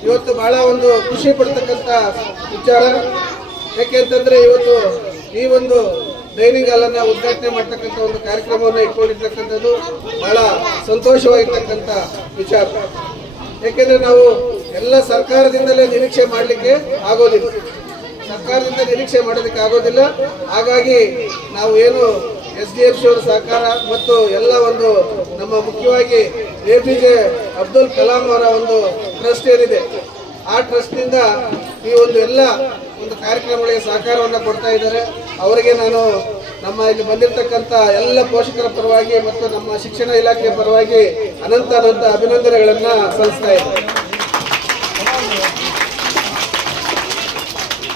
ಇವತ್ತು ಬಹಳ ಒಂದು ಖುಷಿ ಪಡ್ತಕ್ಕಂಥ ವಿಚಾರ. ಯಾಕೆಂತಂದ್ರೆ ಇವತ್ತು ಈ ಒಂದು ಡೈನಿಂಗ್ ಹಾಲನ್ನು ಉದ್ಘಾಟನೆ ಮಾಡ್ತಕ್ಕಂಥ ಒಂದು ಕಾರ್ಯಕ್ರಮವನ್ನು ಇಟ್ಕೊಂಡಿರ್ತಕ್ಕಂಥದ್ದು ಬಹಳ ಸಂತೋಷವಾಗಿರ್ತಕ್ಕಂಥ ವಿಚಾರ. ಯಾಕೆಂದ್ರೆ ನಾವು ಎಲ್ಲ ಸರ್ಕಾರದಿಂದಲೇ ನಿರೀಕ್ಷೆ ಮಾಡಲಿಕ್ಕೆ ಆಗೋದಿಲ್ಲ, ಸರ್ಕಾರದಿಂದ ನಿರೀಕ್ಷೆ ಮಾಡೋದಕ್ಕೆ ಆಗೋದಿಲ್ಲ. ಹಾಗಾಗಿ ನಾವು ಏನು SDMC ಅವರ ಸಹಕಾರ ಮತ್ತು ಎಲ್ಲ ಒಂದು ನಮ್ಮ ಮುಖ್ಯವಾಗಿ APJ ಅಬ್ದುಲ್ ಕಲಾಂ ಅವರ ಒಂದು ಟ್ರಸ್ಟ್ ಏನಿದೆ, ಆ ಟ್ರಸ್ಟ್ನಿಂದ ಈ ಒಂದು ಎಲ್ಲ ಒಂದು ಕಾರ್ಯಕ್ರಮಗಳಿಗೆ ಸಹಕಾರವನ್ನು ಕೊಡ್ತಾ ಇದ್ದಾರೆ. ಅವರಿಗೆ ನಾನು ನಮ್ಮ ಇಲ್ಲಿ ಬಂದಿರತಕ್ಕಂಥ ಎಲ್ಲ ಪೋಷಕರ ಪರವಾಗಿ ಮತ್ತು ನಮ್ಮ ಶಿಕ್ಷಣ ಇಲಾಖೆಯ ಪರವಾಗಿ ಅನಂತ ಅಭಿನಂದನೆಗಳನ್ನು ಸಲ್ಲಿಸ್ತಾ ಇದ್ದಾರೆ.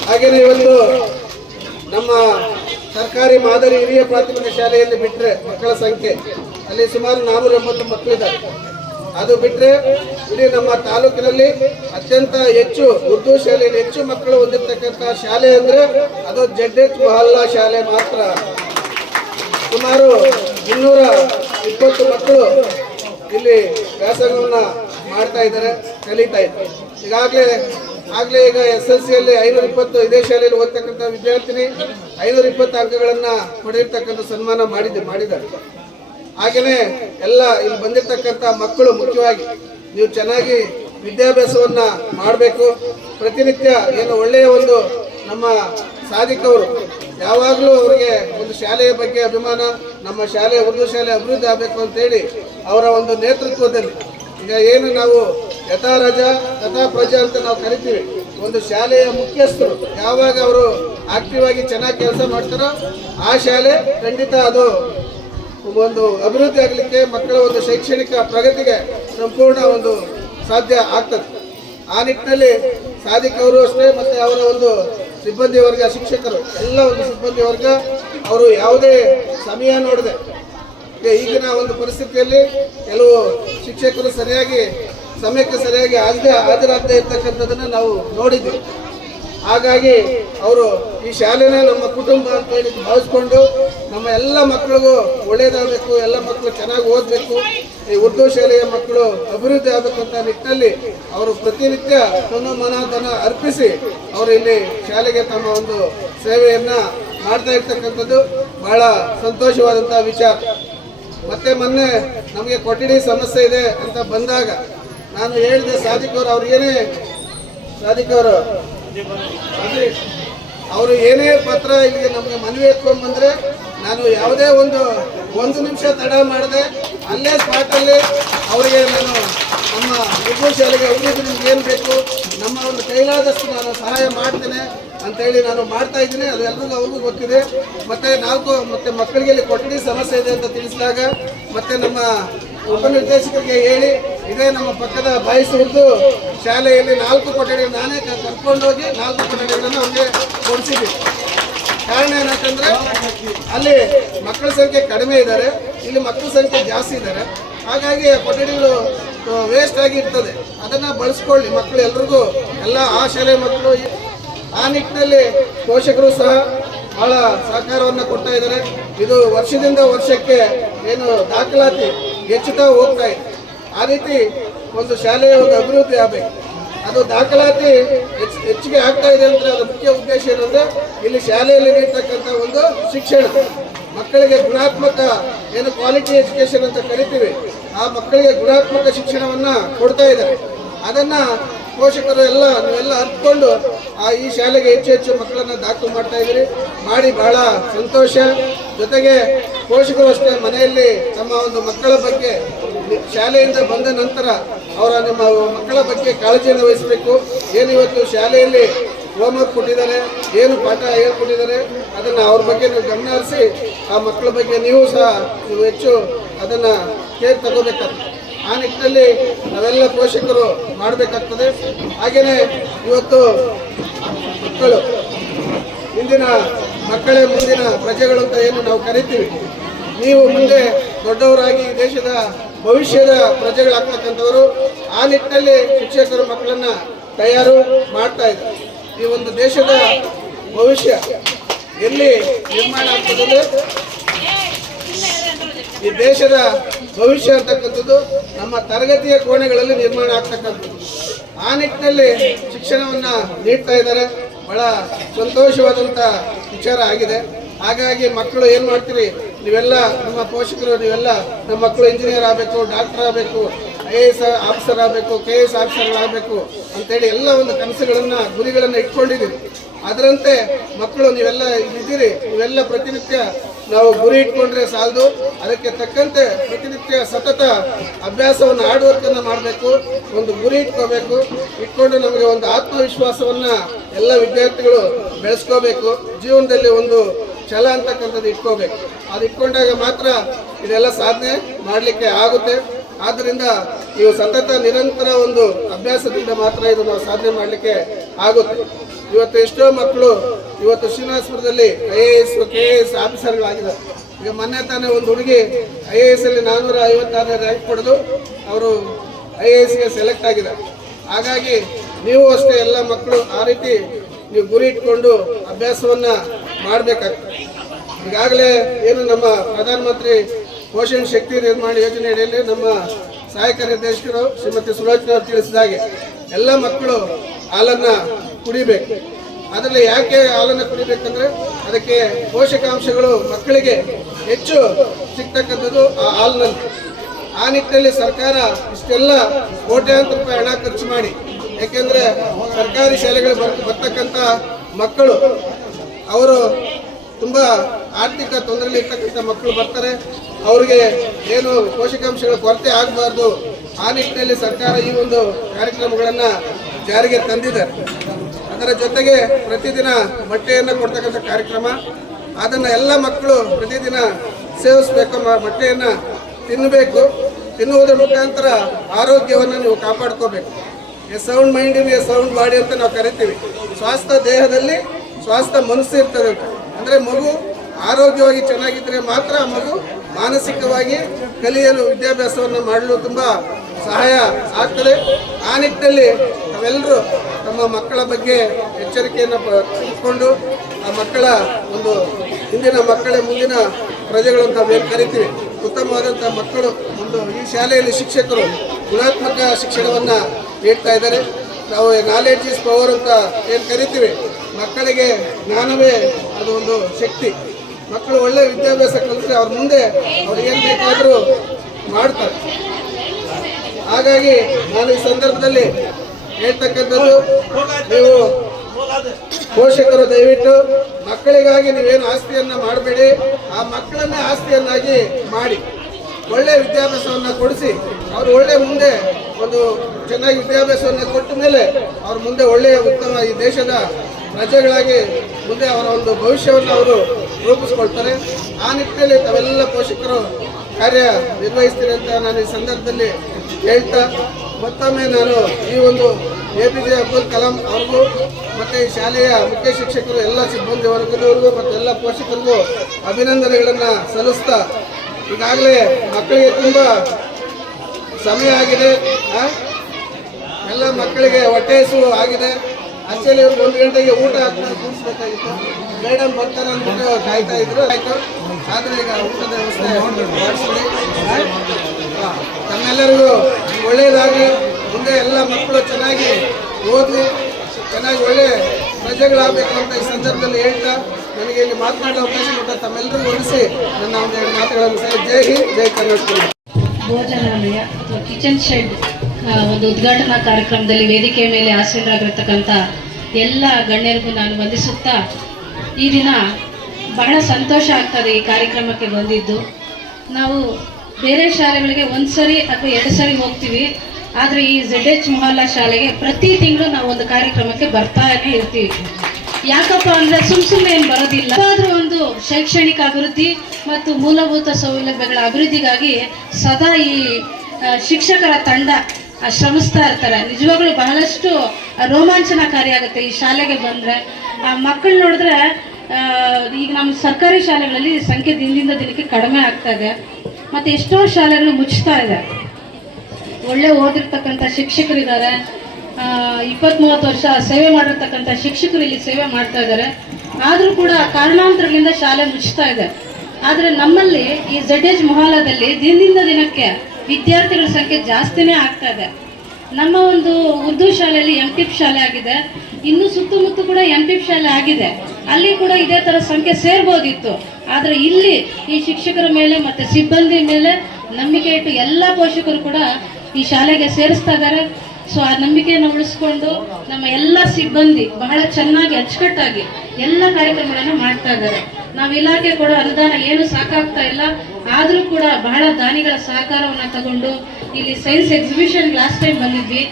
ಹಾಗೆಯೇ ಇವತ್ತು ನಮ್ಮ ಸರ್ಕಾರಿ ಮಾದರಿ ಹಿರಿಯ ಪ್ರಾಥಮಿಕ ಶಾಲೆಯಲ್ಲಿ ಬಿಟ್ಟರೆ ಮಕ್ಕಳ ಸಂಖ್ಯೆ ಅಲ್ಲಿ ಸುಮಾರು 480 ಮಕ್ಕಳಿದ್ದಾರೆ. ಅದು ಬಿಟ್ಟರೆ ಇಡೀ ನಮ್ಮ ತಾಲೂಕಿನಲ್ಲಿ ಅತ್ಯಂತ ಹೆಚ್ಚು ಉರ್ದು ಶಾಲೆಯಲ್ಲಿ ಹೆಚ್ಚು ಮಕ್ಕಳು ಹೊಂದಿರತಕ್ಕಂಥ ಶಾಲೆ ಅಂದರೆ ಅದು ZH ಮೊಹಲ್ಲಾ ಶಾಲೆ ಮಾತ್ರ. ಸುಮಾರು 220 ಮಕ್ಕಳು ಇಲ್ಲಿ ವ್ಯಾಸಂಗವನ್ನು ಮಾಡ್ತಾ ಇದ್ದಾರೆ, ಕಲಿತಾ ಇದ್ದಾರೆ. ಆಗಲೇ ಈಗ SLCಯಲ್ಲಿ 520 ಇದೇ ಶಾಲೆಯಲ್ಲಿ ಓದ್ತಕ್ಕಂಥ ವಿದ್ಯಾರ್ಥಿನಿ 520 ಅಂಕಗಳನ್ನು ಪಡೆದಿರ್ತಕ್ಕಂಥ ಸನ್ಮಾನ ಮಾಡಿದ್ದಾರೆ. ಹಾಗೆಯೇ ಎಲ್ಲ ಇಲ್ಲಿ ಬಂದಿರತಕ್ಕಂಥ ಮಕ್ಕಳು ಮುಖ್ಯವಾಗಿ ನೀವು ಚೆನ್ನಾಗಿ ವಿದ್ಯಾಭ್ಯಾಸವನ್ನು ಮಾಡಬೇಕು. ಪ್ರತಿನಿತ್ಯ ಏನು ಒಳ್ಳೆಯ ಒಂದು ನಮ್ಮ ಸಾಧಿಕವರು ಯಾವಾಗಲೂ ಅವರಿಗೆ ಒಂದು ಶಾಲೆಯ ಬಗ್ಗೆ ಅಭಿಮಾನ, ನಮ್ಮ ಶಾಲೆ ಉರ್ದು ಶಾಲೆ ಅಭಿವೃದ್ಧಿ ಆಗಬೇಕು ಅಂತೇಳಿ ಅವರ ಒಂದು ನೇತೃತ್ವದಲ್ಲಿ ಈಗ ಏನು ನಾವು ಯಥಾ ರಾಜ ತಥಾ ಪ್ರಜಾ ಅಂತ ನಾವು ಕರಿತೀವಿ, ಒಂದು ಶಾಲೆಯ ಮುಖ್ಯಸ್ಥರು ಯಾವಾಗ ಅವರು ಆಕ್ಟಿವ್ ಆಗಿ ಚೆನ್ನಾಗಿ ಕೆಲಸ ಮಾಡ್ತಾರೋ ಆ ಶಾಲೆ ಖಂಡಿತ ಅದು ಒಂದು ಅಭಿವೃದ್ಧಿ ಆಗಲಿಕ್ಕೆ, ಮಕ್ಕಳ ಒಂದು ಶೈಕ್ಷಣಿಕ ಪ್ರಗತಿಗೆ ಸಂಪೂರ್ಣ ಒಂದು ಸಾಧ್ಯ ಆಗ್ತದೆ. ಆ ನಿಟ್ಟಿನಲ್ಲಿ ಸಾದಿಕ್ ಅವರು ಅಷ್ಟೇ, ಮತ್ತು ಅವರ ಒಂದು ಸಿಬ್ಬಂದಿ ವರ್ಗ, ಶಿಕ್ಷಕರು ಎಲ್ಲ ಒಂದು ಸಿಬ್ಬಂದಿ ವರ್ಗ ಅವರು ಯಾವುದೇ ಸಮಯ ನೋಡದೆ ಈಗಿನ ಒಂದು ಪರಿಸ್ಥಿತಿಯಲ್ಲಿ ಕೆಲವು ಶಿಕ್ಷಕರು ಸರಿಯಾಗಿ ಸಮಯಕ್ಕೆ ಸರಿಯಾಗಿ ಹಾಜರಾಗದೇ ಇರ್ತಕ್ಕಂಥದ್ದನ್ನು ನಾವು ನೋಡಿದ್ದೀವಿ. ಹಾಗಾಗಿ ಅವರು ಈ ಶಾಲೆನ ನಮ್ಮ ಕುಟುಂಬ ಅಂತ ಹೇಳಿ ಭಾವಿಸ್ಕೊಂಡು ನಮ್ಮ ಎಲ್ಲ ಮಕ್ಕಳಿಗೂ ಒಳ್ಳೆಯದಾಗಬೇಕು, ಎಲ್ಲ ಮಕ್ಕಳು ಚೆನ್ನಾಗಿ ಓದಬೇಕು, ಈ ಉರ್ದು ಶಾಲೆಯ ಮಕ್ಕಳು ಅಭಿವೃದ್ಧಿ ಆಗಬೇಕು ಅಂತ ನಿಟ್ಟಿನಲ್ಲಿ ಅವರು ಪ್ರತಿನಿತ್ಯ ತನ್ನ ಮನ ಧನ ಅರ್ಪಿಸಿ ಅವರು ಇಲ್ಲಿ ಶಾಲೆಗೆ ತಮ್ಮ ಒಂದು ಸೇವೆಯನ್ನು ಮಾಡ್ತಾ ಇರ್ತಕ್ಕಂಥದ್ದು ಬಹಳ ಸಂತೋಷವಾದಂಥ ವಿಚಾರ. ಮತ್ತೆ ಮೊನ್ನೆ ನಮಗೆ ಕೊಠಡಿ ಸಮಸ್ಯೆ ಇದೆ ಅಂತ ಬಂದಾಗ ನಾನು ಹೇಳಿದೆ ಸಾದಿಕ್ ಅವರು ಅವ್ರಿಗೇನೇ ಸಾದಿಕ್ ಅವರು ಅವರು ಏನೇ ಪತ್ರ ಇಲ್ಲಿಗೆ ನಮಗೆ ಮನವಿ ಎತ್ಕೊಂಡು ಬಂದರೆ ನಾನು ಯಾವುದೇ ಒಂದು ನಿಮಿಷ ತಡ ಮಾಡದೆ ಅಲ್ಲೇ ಸ್ಪಾಟಲ್ಲಿ ಅವರಿಗೆ ನಾನು ನಮ್ಮ ಉರ್ದು ಶಾಲೆಗೆ ಅಭಿವೃದ್ಧಿ ನಿಮ್ಗೆ ಏನು ಬೇಕು ನಮ್ಮ ಒಂದು ಕೈಲಾದಷ್ಟು ನಾನು ಸಹಾಯ ಮಾಡ್ತೇನೆ ಅಂತೇಳಿ ನಾನು ಮಾಡ್ತಾ ಇದ್ದೀನಿ. ಅದು ಎಲ್ರಿಗೂ ಅವ್ರಿಗೂ ಗೊತ್ತಿದೆ. ಮತ್ತೆ ಮಕ್ಕಳಿಗೆ ಇಲ್ಲಿ ಕೊಠಡಿ ಸಮಸ್ಯೆ ಇದೆ ಅಂತ ತಿಳಿಸಿದಾಗ ಮತ್ತೆ ನಮ್ಮ ಉಪನಿರ್ದೇಶಕರಿಗೆ ಹೇಳಿ ಇದೇ ನಮ್ಮ ಪಕ್ಕದ ಬಾಯ್ಸ್ ಉರ್ದು ಶಾಲೆಯಲ್ಲಿ 4 ಕೊಠಡಿ ನಾನೇ ಕರ್ಕೊಂಡೋಗಿ 4 ಕೊಠಡಿಗಳನ್ನು ಅವ್ರಿಗೆ ಕೊಡಿಸಿದ್ದೀನಿ. ಕಾರಣ ಏನಂತಂದ್ರೆ ಅಲ್ಲಿ ಮಕ್ಕಳ ಸಂಖ್ಯೆ ಕಡಿಮೆ ಇದ್ದಾರೆ, ಇಲ್ಲಿ ಮಕ್ಕಳ ಸಂಖ್ಯೆ ಜಾಸ್ತಿ ಇದ್ದಾರೆ. ಹಾಗಾಗಿ ಕೊಠಡಿಗಳು ವೇಸ್ಟ್ ಆಗಿ ಇರ್ತದೆ. ಅದನ್ನ ಬಳಸ್ಕೊಳ್ಳಿ ಮಕ್ಕಳು ಎಲ್ರಿಗೂ, ಎಲ್ಲ ಆ ಶಾಲೆ ಮಕ್ಕಳು. ಆ ನಿಟ್ಟಿನಲ್ಲಿ ಪೋಷಕರು ಸಹ ಬಹಳ ಸಹಕಾರವನ್ನು ಕೊಡ್ತಾ ಇದ್ದಾರೆ. ಇದು ವರ್ಷದಿಂದ ವರ್ಷಕ್ಕೆ ಏನು ದಾಖಲಾತಿ ಹೆಚ್ಚುತ್ತಾ ಹೋಗ್ತಾ ಇದೆ. ಆ ರೀತಿ ಒಂದು ಶಾಲೆಯ ಒಂದು ಅಭಿವೃದ್ಧಿ ಆಗಬೇಕು. ಅದು ದಾಖಲಾತಿ ಹೆಚ್ಚಿಗೆ ಆಗ್ತಾ ಇದೆ ಅಂದರೆ ಅದರ ಮುಖ್ಯ ಉದ್ದೇಶ ಏನಂದರೆ ಇಲ್ಲಿ ಶಾಲೆಯಲ್ಲಿ ನೀಡ್ತಕ್ಕಂಥ ಒಂದು ಶಿಕ್ಷಣ ಮಕ್ಕಳಿಗೆ ಗುಣಾತ್ಮಕ ಏನು ಕ್ವಾಲಿಟಿ ಎಜುಕೇಷನ್ ಅಂತ ಕರಿತೀವಿ, ಆ ಮಕ್ಕಳಿಗೆ ಗುಣಾತ್ಮಕ ಶಿಕ್ಷಣವನ್ನು ಕೊಡ್ತಾ ಇದ್ದಾರೆ. ಅದನ್ನು ಪೋಷಕರು ನೀವೆಲ್ಲ ಅರ್ಥಕೊಂಡು ಈ ಶಾಲೆಗೆ ಹೆಚ್ಚು ಮಕ್ಕಳನ್ನು ದಾಖಲು ಮಾಡ್ತಾ ಇದ್ದೀರಿ. ಮಾಡಿ ಬಹಳ ಸಂತೋಷ. ಜೊತೆಗೆ ಪೋಷಕರು ಅಷ್ಟೇ ಮನೆಯಲ್ಲಿ ತಮ್ಮ ಒಂದು ಮಕ್ಕಳ ಬಗ್ಗೆ ಶಾಲೆಯಿಂದ ಬಂದ ನಂತರ ನಿಮ್ಮ ಮಕ್ಕಳ ಬಗ್ಗೆ ಕಾಳಜಿಯನ್ನು ವಹಿಸಬೇಕು. ಏನು ಇವತ್ತು ಶಾಲೆಯಲ್ಲಿ ಹೋಮ್ವರ್ಕ್ ಕೊಟ್ಟಿದ್ದಾರೆ, ಏನು ಪಾಠ ಹೇಳ್ಕೊಟ್ಟಿದ್ದಾರೆ, ಅದನ್ನು ಅವ್ರ ಬಗ್ಗೆ ನೀವು ಗಮನ ಹರಿಸಿ ಆ ಮಕ್ಕಳ ಬಗ್ಗೆ ನೀವು ಹೆಚ್ಚು ಅದನ್ನು ಕೇರ್ ತಗೋಬೇಕಾಗ್ತದೆ. ಆ ನಿಟ್ಟಿನಲ್ಲಿ ನಾವೆಲ್ಲ ಪೋಷಕರು ಮಾಡಬೇಕಾಗ್ತದೆ. ಹಾಗೆಯೇ ಇವತ್ತು ಮಕ್ಕಳು ಇಂದಿನ ಮಕ್ಕಳೇ ಮುಂದಿನ ಪ್ರಜೆಗಳು ಅಂತ ಏನು ನಾವು ಕರಿತೀವಿ. ನೀವು ಮುಂದೆ ದೊಡ್ಡವರಾಗಿ ದೇಶದ ಭವಿಷ್ಯದ ಪ್ರಜೆಗಳಾಗ್ತಕ್ಕಂಥವರು. ಆ ನಿಟ್ಟಿನಲ್ಲಿ ಶಿಕ್ಷಕರು ಮಕ್ಕಳನ್ನು ತಯಾರು ಮಾಡ್ತಾ ಇದ್ದಾರೆ. ಈ ಒಂದು ದೇಶದ ಭವಿಷ್ಯ ಎಲ್ಲಿ ನಿರ್ಮಾಣ ಆಗ್ತದೆ, ಈ ದೇಶದ ಭವಿಷ್ಯ ಅಂತಕ್ಕಂಥದ್ದು ನಮ್ಮ ತರಗತಿಯ ಕೋಣೆಗಳಲ್ಲಿ ನಿರ್ಮಾಣ ಆಗ್ತಕ್ಕಂಥದ್ದು. ಆ ನಿಟ್ಟಿನಲ್ಲಿ ಶಿಕ್ಷಣವನ್ನು ನೀಡ್ತಾ ಇದ್ದಾರೆ. ಬಹಳ ಸಂತೋಷವಾದಂಥ ವಿಚಾರ ಆಗಿದೆ. ಹಾಗಾಗಿ ಮಕ್ಕಳು ಏನು ಮಾಡ್ತೀರಿ, ನೀವೆಲ್ಲ ನಮ್ಮ ಪೋಷಕರು ನೀವೆಲ್ಲ ನಮ್ಮ ಮಕ್ಕಳು ಇಂಜಿನಿಯರ್ ಆಗಬೇಕು, ಡಾಕ್ಟರ್ ಆಗಬೇಕು, IAS ಆಫೀಸರ್ ಆಗಬೇಕು, KS ಆಫೀಸರ್ಗಳಾಗಬೇಕು ಅಂತೇಳಿ ಎಲ್ಲ ಒಂದು ಕನಸುಗಳನ್ನು ಗುರಿಗಳನ್ನು ಇಟ್ಕೊಂಡಿದ್ದೀರಿ. ಅದರಂತೆ ಮಕ್ಕಳು ನೀವೆಲ್ಲ ಇದ್ದೀರಿ. ನೀವೆಲ್ಲ ಪ್ರತಿನಿತ್ಯ ನಾವು ಗುರಿ ಇಟ್ಕೊಂಡ್ರೆ ಸಾಲದು, ಅದಕ್ಕೆ ತಕ್ಕಂತೆ ಪ್ರತಿನಿತ್ಯ ಸತತ ಅಭ್ಯಾಸವನ್ನು ಹಾರ್ಡ್ ವರ್ಕನ್ನು ಮಾಡಬೇಕು. ಒಂದು ಗುರಿ ಇಟ್ಕೊಂಡು ನಮಗೆ ಒಂದು ಆತ್ಮವಿಶ್ವಾಸವನ್ನು ಎಲ್ಲ ವಿದ್ಯಾರ್ಥಿಗಳು ಬೆಳೆಸ್ಕೋಬೇಕು. ಜೀವನದಲ್ಲಿ ಒಂದು ಛಲ ಅಂತಕ್ಕಂಥದ್ದು ಇಟ್ಕೋಬೇಕು. ಅದು ಇಟ್ಕೊಂಡಾಗ ಮಾತ್ರ ಇದೆಲ್ಲ ಸಾಧನೆ ಮಾಡಲಿಕ್ಕೆ ಆಗುತ್ತೆ. ಆದ್ದರಿಂದ ನೀವು ಸತತ ನಿರಂತರ ಒಂದು ಅಭ್ಯಾಸದಿಂದ ಮಾತ್ರ ಇದು ನಾವು ಸಾಧನೆ ಮಾಡಲಿಕ್ಕೆ ಆಗುತ್ತೆ. ಇವತ್ತು ಎಷ್ಟೋ ಮಕ್ಕಳು ಇವತ್ತು ಶ್ರೀನಿವಾಸಪುರದಲ್ಲಿ IAS KS ಆಫೀಸರ್ಗಳಾಗಿದ್ದಾರೆ. ಈಗ ಮೊನ್ನೆ ತಾನೇ ಒಂದು ಹುಡುಗಿ IAS ಅಲ್ಲಿ 456ನೇ ರ್ಯಾಂಕ್ ಪಡೆದು ಅವರು IASಗೆ ಸೆಲೆಕ್ಟ್ ಆಗಿದ್ದಾರೆ. ಹಾಗಾಗಿ ನೀವು ಅಷ್ಟೇ ಎಲ್ಲ ಮಕ್ಕಳು ಆ ರೀತಿ ನೀವು ಗುರಿ ಇಟ್ಕೊಂಡು ಅಭ್ಯಾಸವನ್ನು ಮಾಡಬೇಕಾಗ್ತದೆ. ಈಗಾಗಲೇ ಏನು ನಮ್ಮ ಪ್ರಧಾನಮಂತ್ರಿ ಪೋಷಣ ಶಕ್ತಿ ನಿರ್ಮಾಣ ಯೋಜನೆ ಅಡಿಯಲ್ಲಿ ನಮ್ಮ ಸಹಾಯಕ ನಿರ್ದೇಶಕರು ಶ್ರೀಮತಿ ಸುಲೋಚನಾ ಅವರು ತಿಳಿಸಿದಾಗೆ ಎಲ್ಲ ಮಕ್ಕಳು ಹಾಲನ್ನು ಕುಡಿಬೇಕು. ಅದರಲ್ಲಿ ಯಾಕೆ ಹಾಲನ್ನು ಕುಡಿಬೇಕಂದ್ರೆ ಅದಕ್ಕೆ ಪೋಷಕಾಂಶಗಳು ಮಕ್ಕಳಿಗೆ ಹೆಚ್ಚು ಸಿಗ್ತಕ್ಕಂಥದ್ದು ಆ ಹಾಲಿನಲ್ಲಿ. ಆ ನಿಟ್ಟಿನಲ್ಲಿ ಸರ್ಕಾರ ಇಷ್ಟೆಲ್ಲ ಕೋಟ್ಯಾಂತರ ರೂಪಾಯಿ ಹಣ ಖರ್ಚು ಮಾಡಿ, ಯಾಕೆಂದರೆ ಸರ್ಕಾರಿ ಶಾಲೆಗಳು ಬರ್ತಕ್ಕಂಥ ಮಕ್ಕಳು ಅವರು ತುಂಬ ಆರ್ಥಿಕ ತೊಂದರೆಯಲ್ಲಿ ಇರ್ತಕ್ಕಂಥ ಮಕ್ಕಳು ಬರ್ತಾರೆ. ಅವರಿಗೆ ಏನು ಪೋಷಕಾಂಶಗಳ ಕೊರತೆ ಆಗಬಾರ್ದು, ಆ ನಿಟ್ಟಿನಲ್ಲಿ ಸರ್ಕಾರ ಈ ಒಂದು ಕಾರ್ಯಕ್ರಮಗಳನ್ನು ಜಾರಿಗೆ ತಂದಿದ್ದಾರೆ. ಅದರ ಜೊತೆಗೆ ಪ್ರತಿದಿನ ಮೊಟ್ಟೆಯನ್ನು ಕೊಡ್ತಕ್ಕಂಥ ಕಾರ್ಯಕ್ರಮ, ಅದನ್ನು ಎಲ್ಲ ಮಕ್ಕಳು ಪ್ರತಿದಿನ ಸೇವಿಸಬೇಕು. ಮೊಟ್ಟೆಯನ್ನು ತಿನ್ನಬೇಕು. ತಿನ್ನುವುದರ ಮುಖಾಂತರ ಆರೋಗ್ಯವನ್ನು ನೀವು ಕಾಪಾಡ್ಕೋಬೇಕು. A sound mind in a sound body ಅಂತ ನಾವು ಕರಿತೀವಿ. ಸ್ವಾಸ್ಥ್ಯ ದೇಹದಲ್ಲಿ ಸ್ವಾಸ್ಥ್ಯ ಮನಸ್ಸು ಇರ್ತದೆ. ಅಂದರೆ ಮಗು ಆರೋಗ್ಯವಾಗಿ ಚೆನ್ನಾಗಿದ್ದರೆ ಮಾತ್ರ ಮಗು ಮಾನಸಿಕವಾಗಿ ಕಲಿಯಲು ವಿದ್ಯಾಭ್ಯಾಸವನ್ನು ಮಾಡಲು ತುಂಬ ಸಹಾಯ ಆಗ್ತದೆ. ಆ ನಿಟ್ಟಿನಲ್ಲಿ ನಾವೆಲ್ಲರೂ ನಮ್ಮ ಮಕ್ಕಳ ಬಗ್ಗೆ ಎಚ್ಚರಿಕೆಯನ್ನು ಇಟ್ಕೊಂಡು ಆ ಮಕ್ಕಳ ಒಂದು ಇಂದಿನ ಮಕ್ಕಳೇ ಮುಂದಿನ ಪ್ರಜೆಗಳು ಅಂತ ನಾವೇನು ಕರಿತೀವಿ, ಉತ್ತಮವಾದಂಥ ಮಕ್ಕಳು ಒಂದು ಈ ಶಾಲೆಯಲ್ಲಿ ಶಿಕ್ಷಕರು ಗುಣಾತ್ಮಕ ಶಿಕ್ಷಣವನ್ನು ನೀಡ್ತಾ ಇದ್ದಾರೆ. ನಾವು ನಾಲೆಡ್ಜ್ ಈಸ್ ಪವರ್ ಅಂತ ಏನು ಕರಿತೀವಿ, ಮಕ್ಕಳಿಗೆ ಜ್ಞಾನವೇ ಅದು ಒಂದು ಶಕ್ತಿ. ಮಕ್ಕಳು ಒಳ್ಳೆ ವಿದ್ಯಾಭ್ಯಾಸ ಕಲಿತರೆ ಅವ್ರ ಮುಂದೆ ಅವ್ರು ಏನು ಬೇಕಾದರೂ ಮಾಡ್ತಾರೆ. ಹಾಗಾಗಿ ನಾನು ಈ ಸಂದರ್ಭದಲ್ಲಿ ಹೇಳ್ತಕ್ಕಂಥದ್ದು, ನೀವು ಪೋಷಕರು ದಯವಿಟ್ಟು ಮಕ್ಕಳಿಗಾಗಿ ನೀವೇನು ಆಸ್ತಿಯನ್ನ ಮಾಡಬೇಡಿ, ಆ ಮಕ್ಕಳನ್ನೇ ಆಸ್ತಿಯನ್ನಾಗಿ ಮಾಡಿ ಒಳ್ಳೆ ವಿದ್ಯಾಭ್ಯಾಸವನ್ನು ಕೊಡಿಸಿ ಅವರು ಒಳ್ಳೆ ಮುಂದೆ ಒಂದು ಚೆನ್ನಾಗಿ ವಿದ್ಯಾಭ್ಯಾಸವನ್ನು ಕೊಟ್ಟ ಮೇಲೆ ಅವ್ರ ಮುಂದೆ ಒಳ್ಳೆಯ ಉತ್ತಮ ಈ ದೇಶದ ಪ್ರಜೆಗಳಾಗಿ ಮುಂದೆ ಅವರ ಒಂದು ಭವಿಷ್ಯವನ್ನು ಅವರು ರೂಪಿಸ್ಕೊಳ್ತಾರೆ. ಆ ನಿಟ್ಟಿನಲ್ಲಿ ತಾವೆಲ್ಲ ಪೋಷಕರು ಕಾರ್ಯ ನಿರ್ವಹಿಸ್ತೀರಿ ಅಂತ ನಾನು ಈ ಸಂದರ್ಭದಲ್ಲಿ ಹೇಳ್ತಾ ಮತ್ತೊಮ್ಮೆ ನಾನು ಈ ಒಂದು APJ ಅಬ್ದುಲ್ ಕಲಾಂ ಅವ್ರಿಗೂ ಮತ್ತು ಈ ಶಾಲೆಯ ಮುಖ್ಯ ಶಿಕ್ಷಕರು ಎಲ್ಲ ಸಿಬ್ಬಂದಿ ವರ್ಗದವರಿಗೂ ಮತ್ತು ಎಲ್ಲ ಪೋಷಕರಿಗೂ ಅಭಿನಂದನೆಗಳನ್ನು ಸಲ್ಲಿಸ್ತಾ, ಈಗಾಗಲೇ ಮಕ್ಕಳಿಗೆ ತುಂಬ ಸಮಯ ಆಗಿದೆ, ಎಲ್ಲ ಮಕ್ಕಳಿಗೆ ಹೊಟ್ಟೆ ಹಸಿವು ಆಗಿದೆ. ಆಕ್ಚುಲಿ 1 ಗಂಟೆಗೆ ಊಟ ಹಾಕೊಂಡು ಕೂರಿಸ್ಬೇಕಾಗಿತ್ತು, ಮೇಡಮ್ ಬರ್ತಾರೆ ಅಂದ್ಬಿಟ್ಟು ಕಾಯ್ತಾ ಇದ್ರು, ಆಯಿತು. ಆದರೆ ಈಗ ಊಟದ ವ್ಯವಸ್ಥೆ ಮಾಡಿಸ್ತೀವಿ. ತಮ್ಮೆಲ್ಲರಿಗೂ ಒಳ್ಳೆಯದಾಗಲಿ, ಮುಂದೆ ಎಲ್ಲ ಮಕ್ಕಳು ಚೆನ್ನಾಗಿ ಓದಿ ಚೆನ್ನಾಗಿ ಒಳ್ಳೆ ಪ್ರಜೆಗಳಾಗಬೇಕು ಅಂತ ಈ ಸಂದರ್ಭದಲ್ಲಿ ಹೇಳ್ತಾ ನನಗೆ ಇಲ್ಲಿ ಮಾತನಾಡೋ ಅವಕಾಶ ಕೊಟ್ಟ ತಮ್ಮೆಲ್ಲರಿಗೂ ಹೊಲಿಸಿ ನನ್ನ ಒಂದೆರಡು ಮಾತುಗಳನ್ನು ಸಹ ಜೈ ಹಿಂದ್ ಜೈ ಕರ್ನಾಟಕ. ಭೋಜನಾಲಯ ಅಥವಾ ಕಿಚನ್ ಶೆಡ್ ಒಂದು ಉದ್ಘಾಟನಾ ಕಾರ್ಯಕ್ರಮದಲ್ಲಿ ವೇದಿಕೆಯ ಮೇಲೆ ಆಸೀನರಾಗಿರ್ತಕ್ಕಂಥ ಎಲ್ಲ ಗಣ್ಯರಿಗೂ ನಾನು ವಂದಿಸುತ್ತಾ, ಈ ದಿನ ಬಹಳ ಸಂತೋಷ ಆಗ್ತದೆ ಈ ಕಾರ್ಯಕ್ರಮಕ್ಕೆ ಬಂದಿದ್ದು. ನಾವು ಬೇರೆ ಶಾಲೆಗಳಿಗೆ 1 ಸರಿ ಅಥವಾ 2 ಸರಿ ಹೋಗ್ತೀವಿ, ಆದರೆ ಈ ZH ಮೊಹಲ್ಲಾ ಶಾಲೆಗೆ ಪ್ರತಿ ತಿಂಗಳು ನಾವು ಒಂದು ಕಾರ್ಯಕ್ರಮಕ್ಕೆ ಬರ್ತಾನೆ ಇರ್ತೀವಿ. ಯಾಕಪ್ಪ ಅಂದರೆ ಸುಮ್ಮನೆ ಏನು ಬರೋದಿಲ್ಲ, ಆದರೂ ಒಂದು ಶೈಕ್ಷಣಿಕ ಅಭಿವೃದ್ಧಿ ಮತ್ತು ಮೂಲಭೂತ ಸೌಲಭ್ಯಗಳ ಅಭಿವೃದ್ಧಿಗಾಗಿ ಸದಾ ಈ ಶಿಕ್ಷಕರ ತಂಡ ಶ್ರಮಿಸ್ತಾ ಇರ್ತಾರೆ. ನಿಜವಾಗ್ಲೂ ಬಹಳಷ್ಟು ರೋಮಾಂಚನಕಾರಿಯಾಗುತ್ತೆ ಈ ಶಾಲೆಗೆ ಬಂದರೆ. ಮಕ್ಕಳು ನೋಡಿದ್ರೆ ಈಗ ನಮ್ಮ ಸರ್ಕಾರಿ ಶಾಲೆಗಳಲ್ಲಿ ಸಂಖ್ಯೆ ದಿನದಿಂದ ದಿನಕ್ಕೆ ಕಡಿಮೆ ಆಗ್ತಾ ಇದೆ ಮತ್ತು ಎಷ್ಟೋ ಶಾಲೆಗಳು ಮುಚ್ತಾ ಇದೆ. ಒಳ್ಳೆ ಓದಿರ್ತಕ್ಕಂಥ ಶಿಕ್ಷಕರಿದ್ದಾರೆ, 20-30 ವರ್ಷ ಸೇವೆ ಮಾಡಿರ್ತಕ್ಕಂಥ ಶಿಕ್ಷಕರು ಇಲ್ಲಿ ಸೇವೆ ಮಾಡ್ತಾ ಇದ್ದಾರೆ. ಆದರೂ ಕೂಡ ಕಾರಣಾಂತರಗಳಿಂದ ಶಾಲೆ ಮುಚ್ತಾ ಇದೆ. ಆದರೆ ನಮ್ಮಲ್ಲಿ ಈ ZH ಮೊಹಲ್ಲಾದಲ್ಲಿ ದಿನದಿಂದ ದಿನಕ್ಕೆ ವಿದ್ಯಾರ್ಥಿಗಳ ಸಂಖ್ಯೆ ಜಾಸ್ತಿನೇ ಆಗ್ತಾ ಇದೆ. ನಮ್ಮ ಒಂದು ಉರ್ದು ಶಾಲೆಯಲ್ಲಿ MTIP ಶಾಲೆ ಆಗಿದೆ, ಇನ್ನು ಸುತ್ತಮುತ್ತ ಕೂಡ MTIP ಶಾಲೆ ಆಗಿದೆ. ಅಲ್ಲಿ ಕೂಡ ಇದೇ ಥರ ಸಂಖ್ಯೆ ಸೇರ್ಬೋದಿತ್ತು. ಆದರೆ ಇಲ್ಲಿ ಈ ಶಿಕ್ಷಕರ ಮೇಲೆ ಮತ್ತು ಸಿಬ್ಬಂದಿ ಮೇಲೆ ನಂಬಿಕೆ ಇಟ್ಟು ಎಲ್ಲ ಪೋಷಕರು ಕೂಡ ಈ ಶಾಲೆಗೆ ಸೇರಿಸ್ತಾ ಇದ್ದಾರೆ. ಸೊ ಆ ನಂಬಿಕೆಯನ್ನು ಉಳಿಸ್ಕೊಂಡು ನಮ್ಮ ಎಲ್ಲ ಸಿಬ್ಬಂದಿ ಬಹಳ ಚೆನ್ನಾಗಿ ಅಚ್ಚುಕಟ್ಟಾಗಿ ಎಲ್ಲ ಕಾರ್ಯಕ್ರಮಗಳನ್ನು ಮಾಡ್ತಾ ಇದ್ದಾರೆ. ನಾವು ಇಲಾಖೆ ಕೊಡೋ ಅನುದಾನ ಏನು ಸಾಕಾಗ್ತಾ ಇಲ್ಲ, ಆದರೂ ಕೂಡ ಬಹಳ ದಾನಿಗಳ ಸಹಕಾರವನ್ನು ತಗೊಂಡು ಇಲ್ಲಿ ಸೈನ್ಸ್ ಎಕ್ಸಿಬಿಷನ್ ಲಾಸ್ಟ್ ಟೈಮ್ ಬಂದಿದ್ವಿ.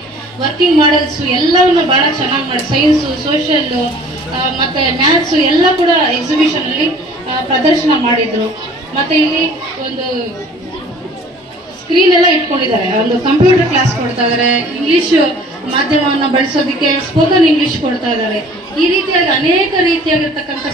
ವರ್ಕಿಂಗ್ ಮಾಡೆಲ್ಸು ಎಲ್ಲವನ್ನು ಭಾಳ ಚೆನ್ನಾಗಿ ಮಾಡಿ, ಸೈನ್ಸು, ಸೋಷಿಯಲ್ಲು ಮತ್ತು ಮ್ಯಾಥ್ಸು ಎಲ್ಲ ಕೂಡ ಎಕ್ಸಿಬಿಷನಲ್ಲಿ ಪ್ರದರ್ಶನ ಮಾಡಿದರು. ಮತ್ತು ಇಲ್ಲಿ ಒಂದು ಸ್ಕ್ರೀನ್ ಎಲ್ಲ ಇಟ್ಕೊಂಡಿದ್ದಾರೆ, ಒಂದು ಕಂಪ್ಯೂಟರ್ ಕ್ಲಾಸ್ ಕೊಡ್ತಾ ಇದ್ದಾರೆ, ಇಂಗ್ಲೀಷ್ ಮಾಧ್ಯಮವನ್ನು ಬಳಸೋದಕ್ಕೆ ಸ್ಪೋಕನ್ ಇಂಗ್ಲೀಷ್ ಕೊಡ್ತಾ ಇದ್ದಾರೆ. ಈ ರೀತಿಯಾಗಿ ಅನೇಕ ರೀತಿಯಾಗಿರ್ತಕ್ಕಂಥ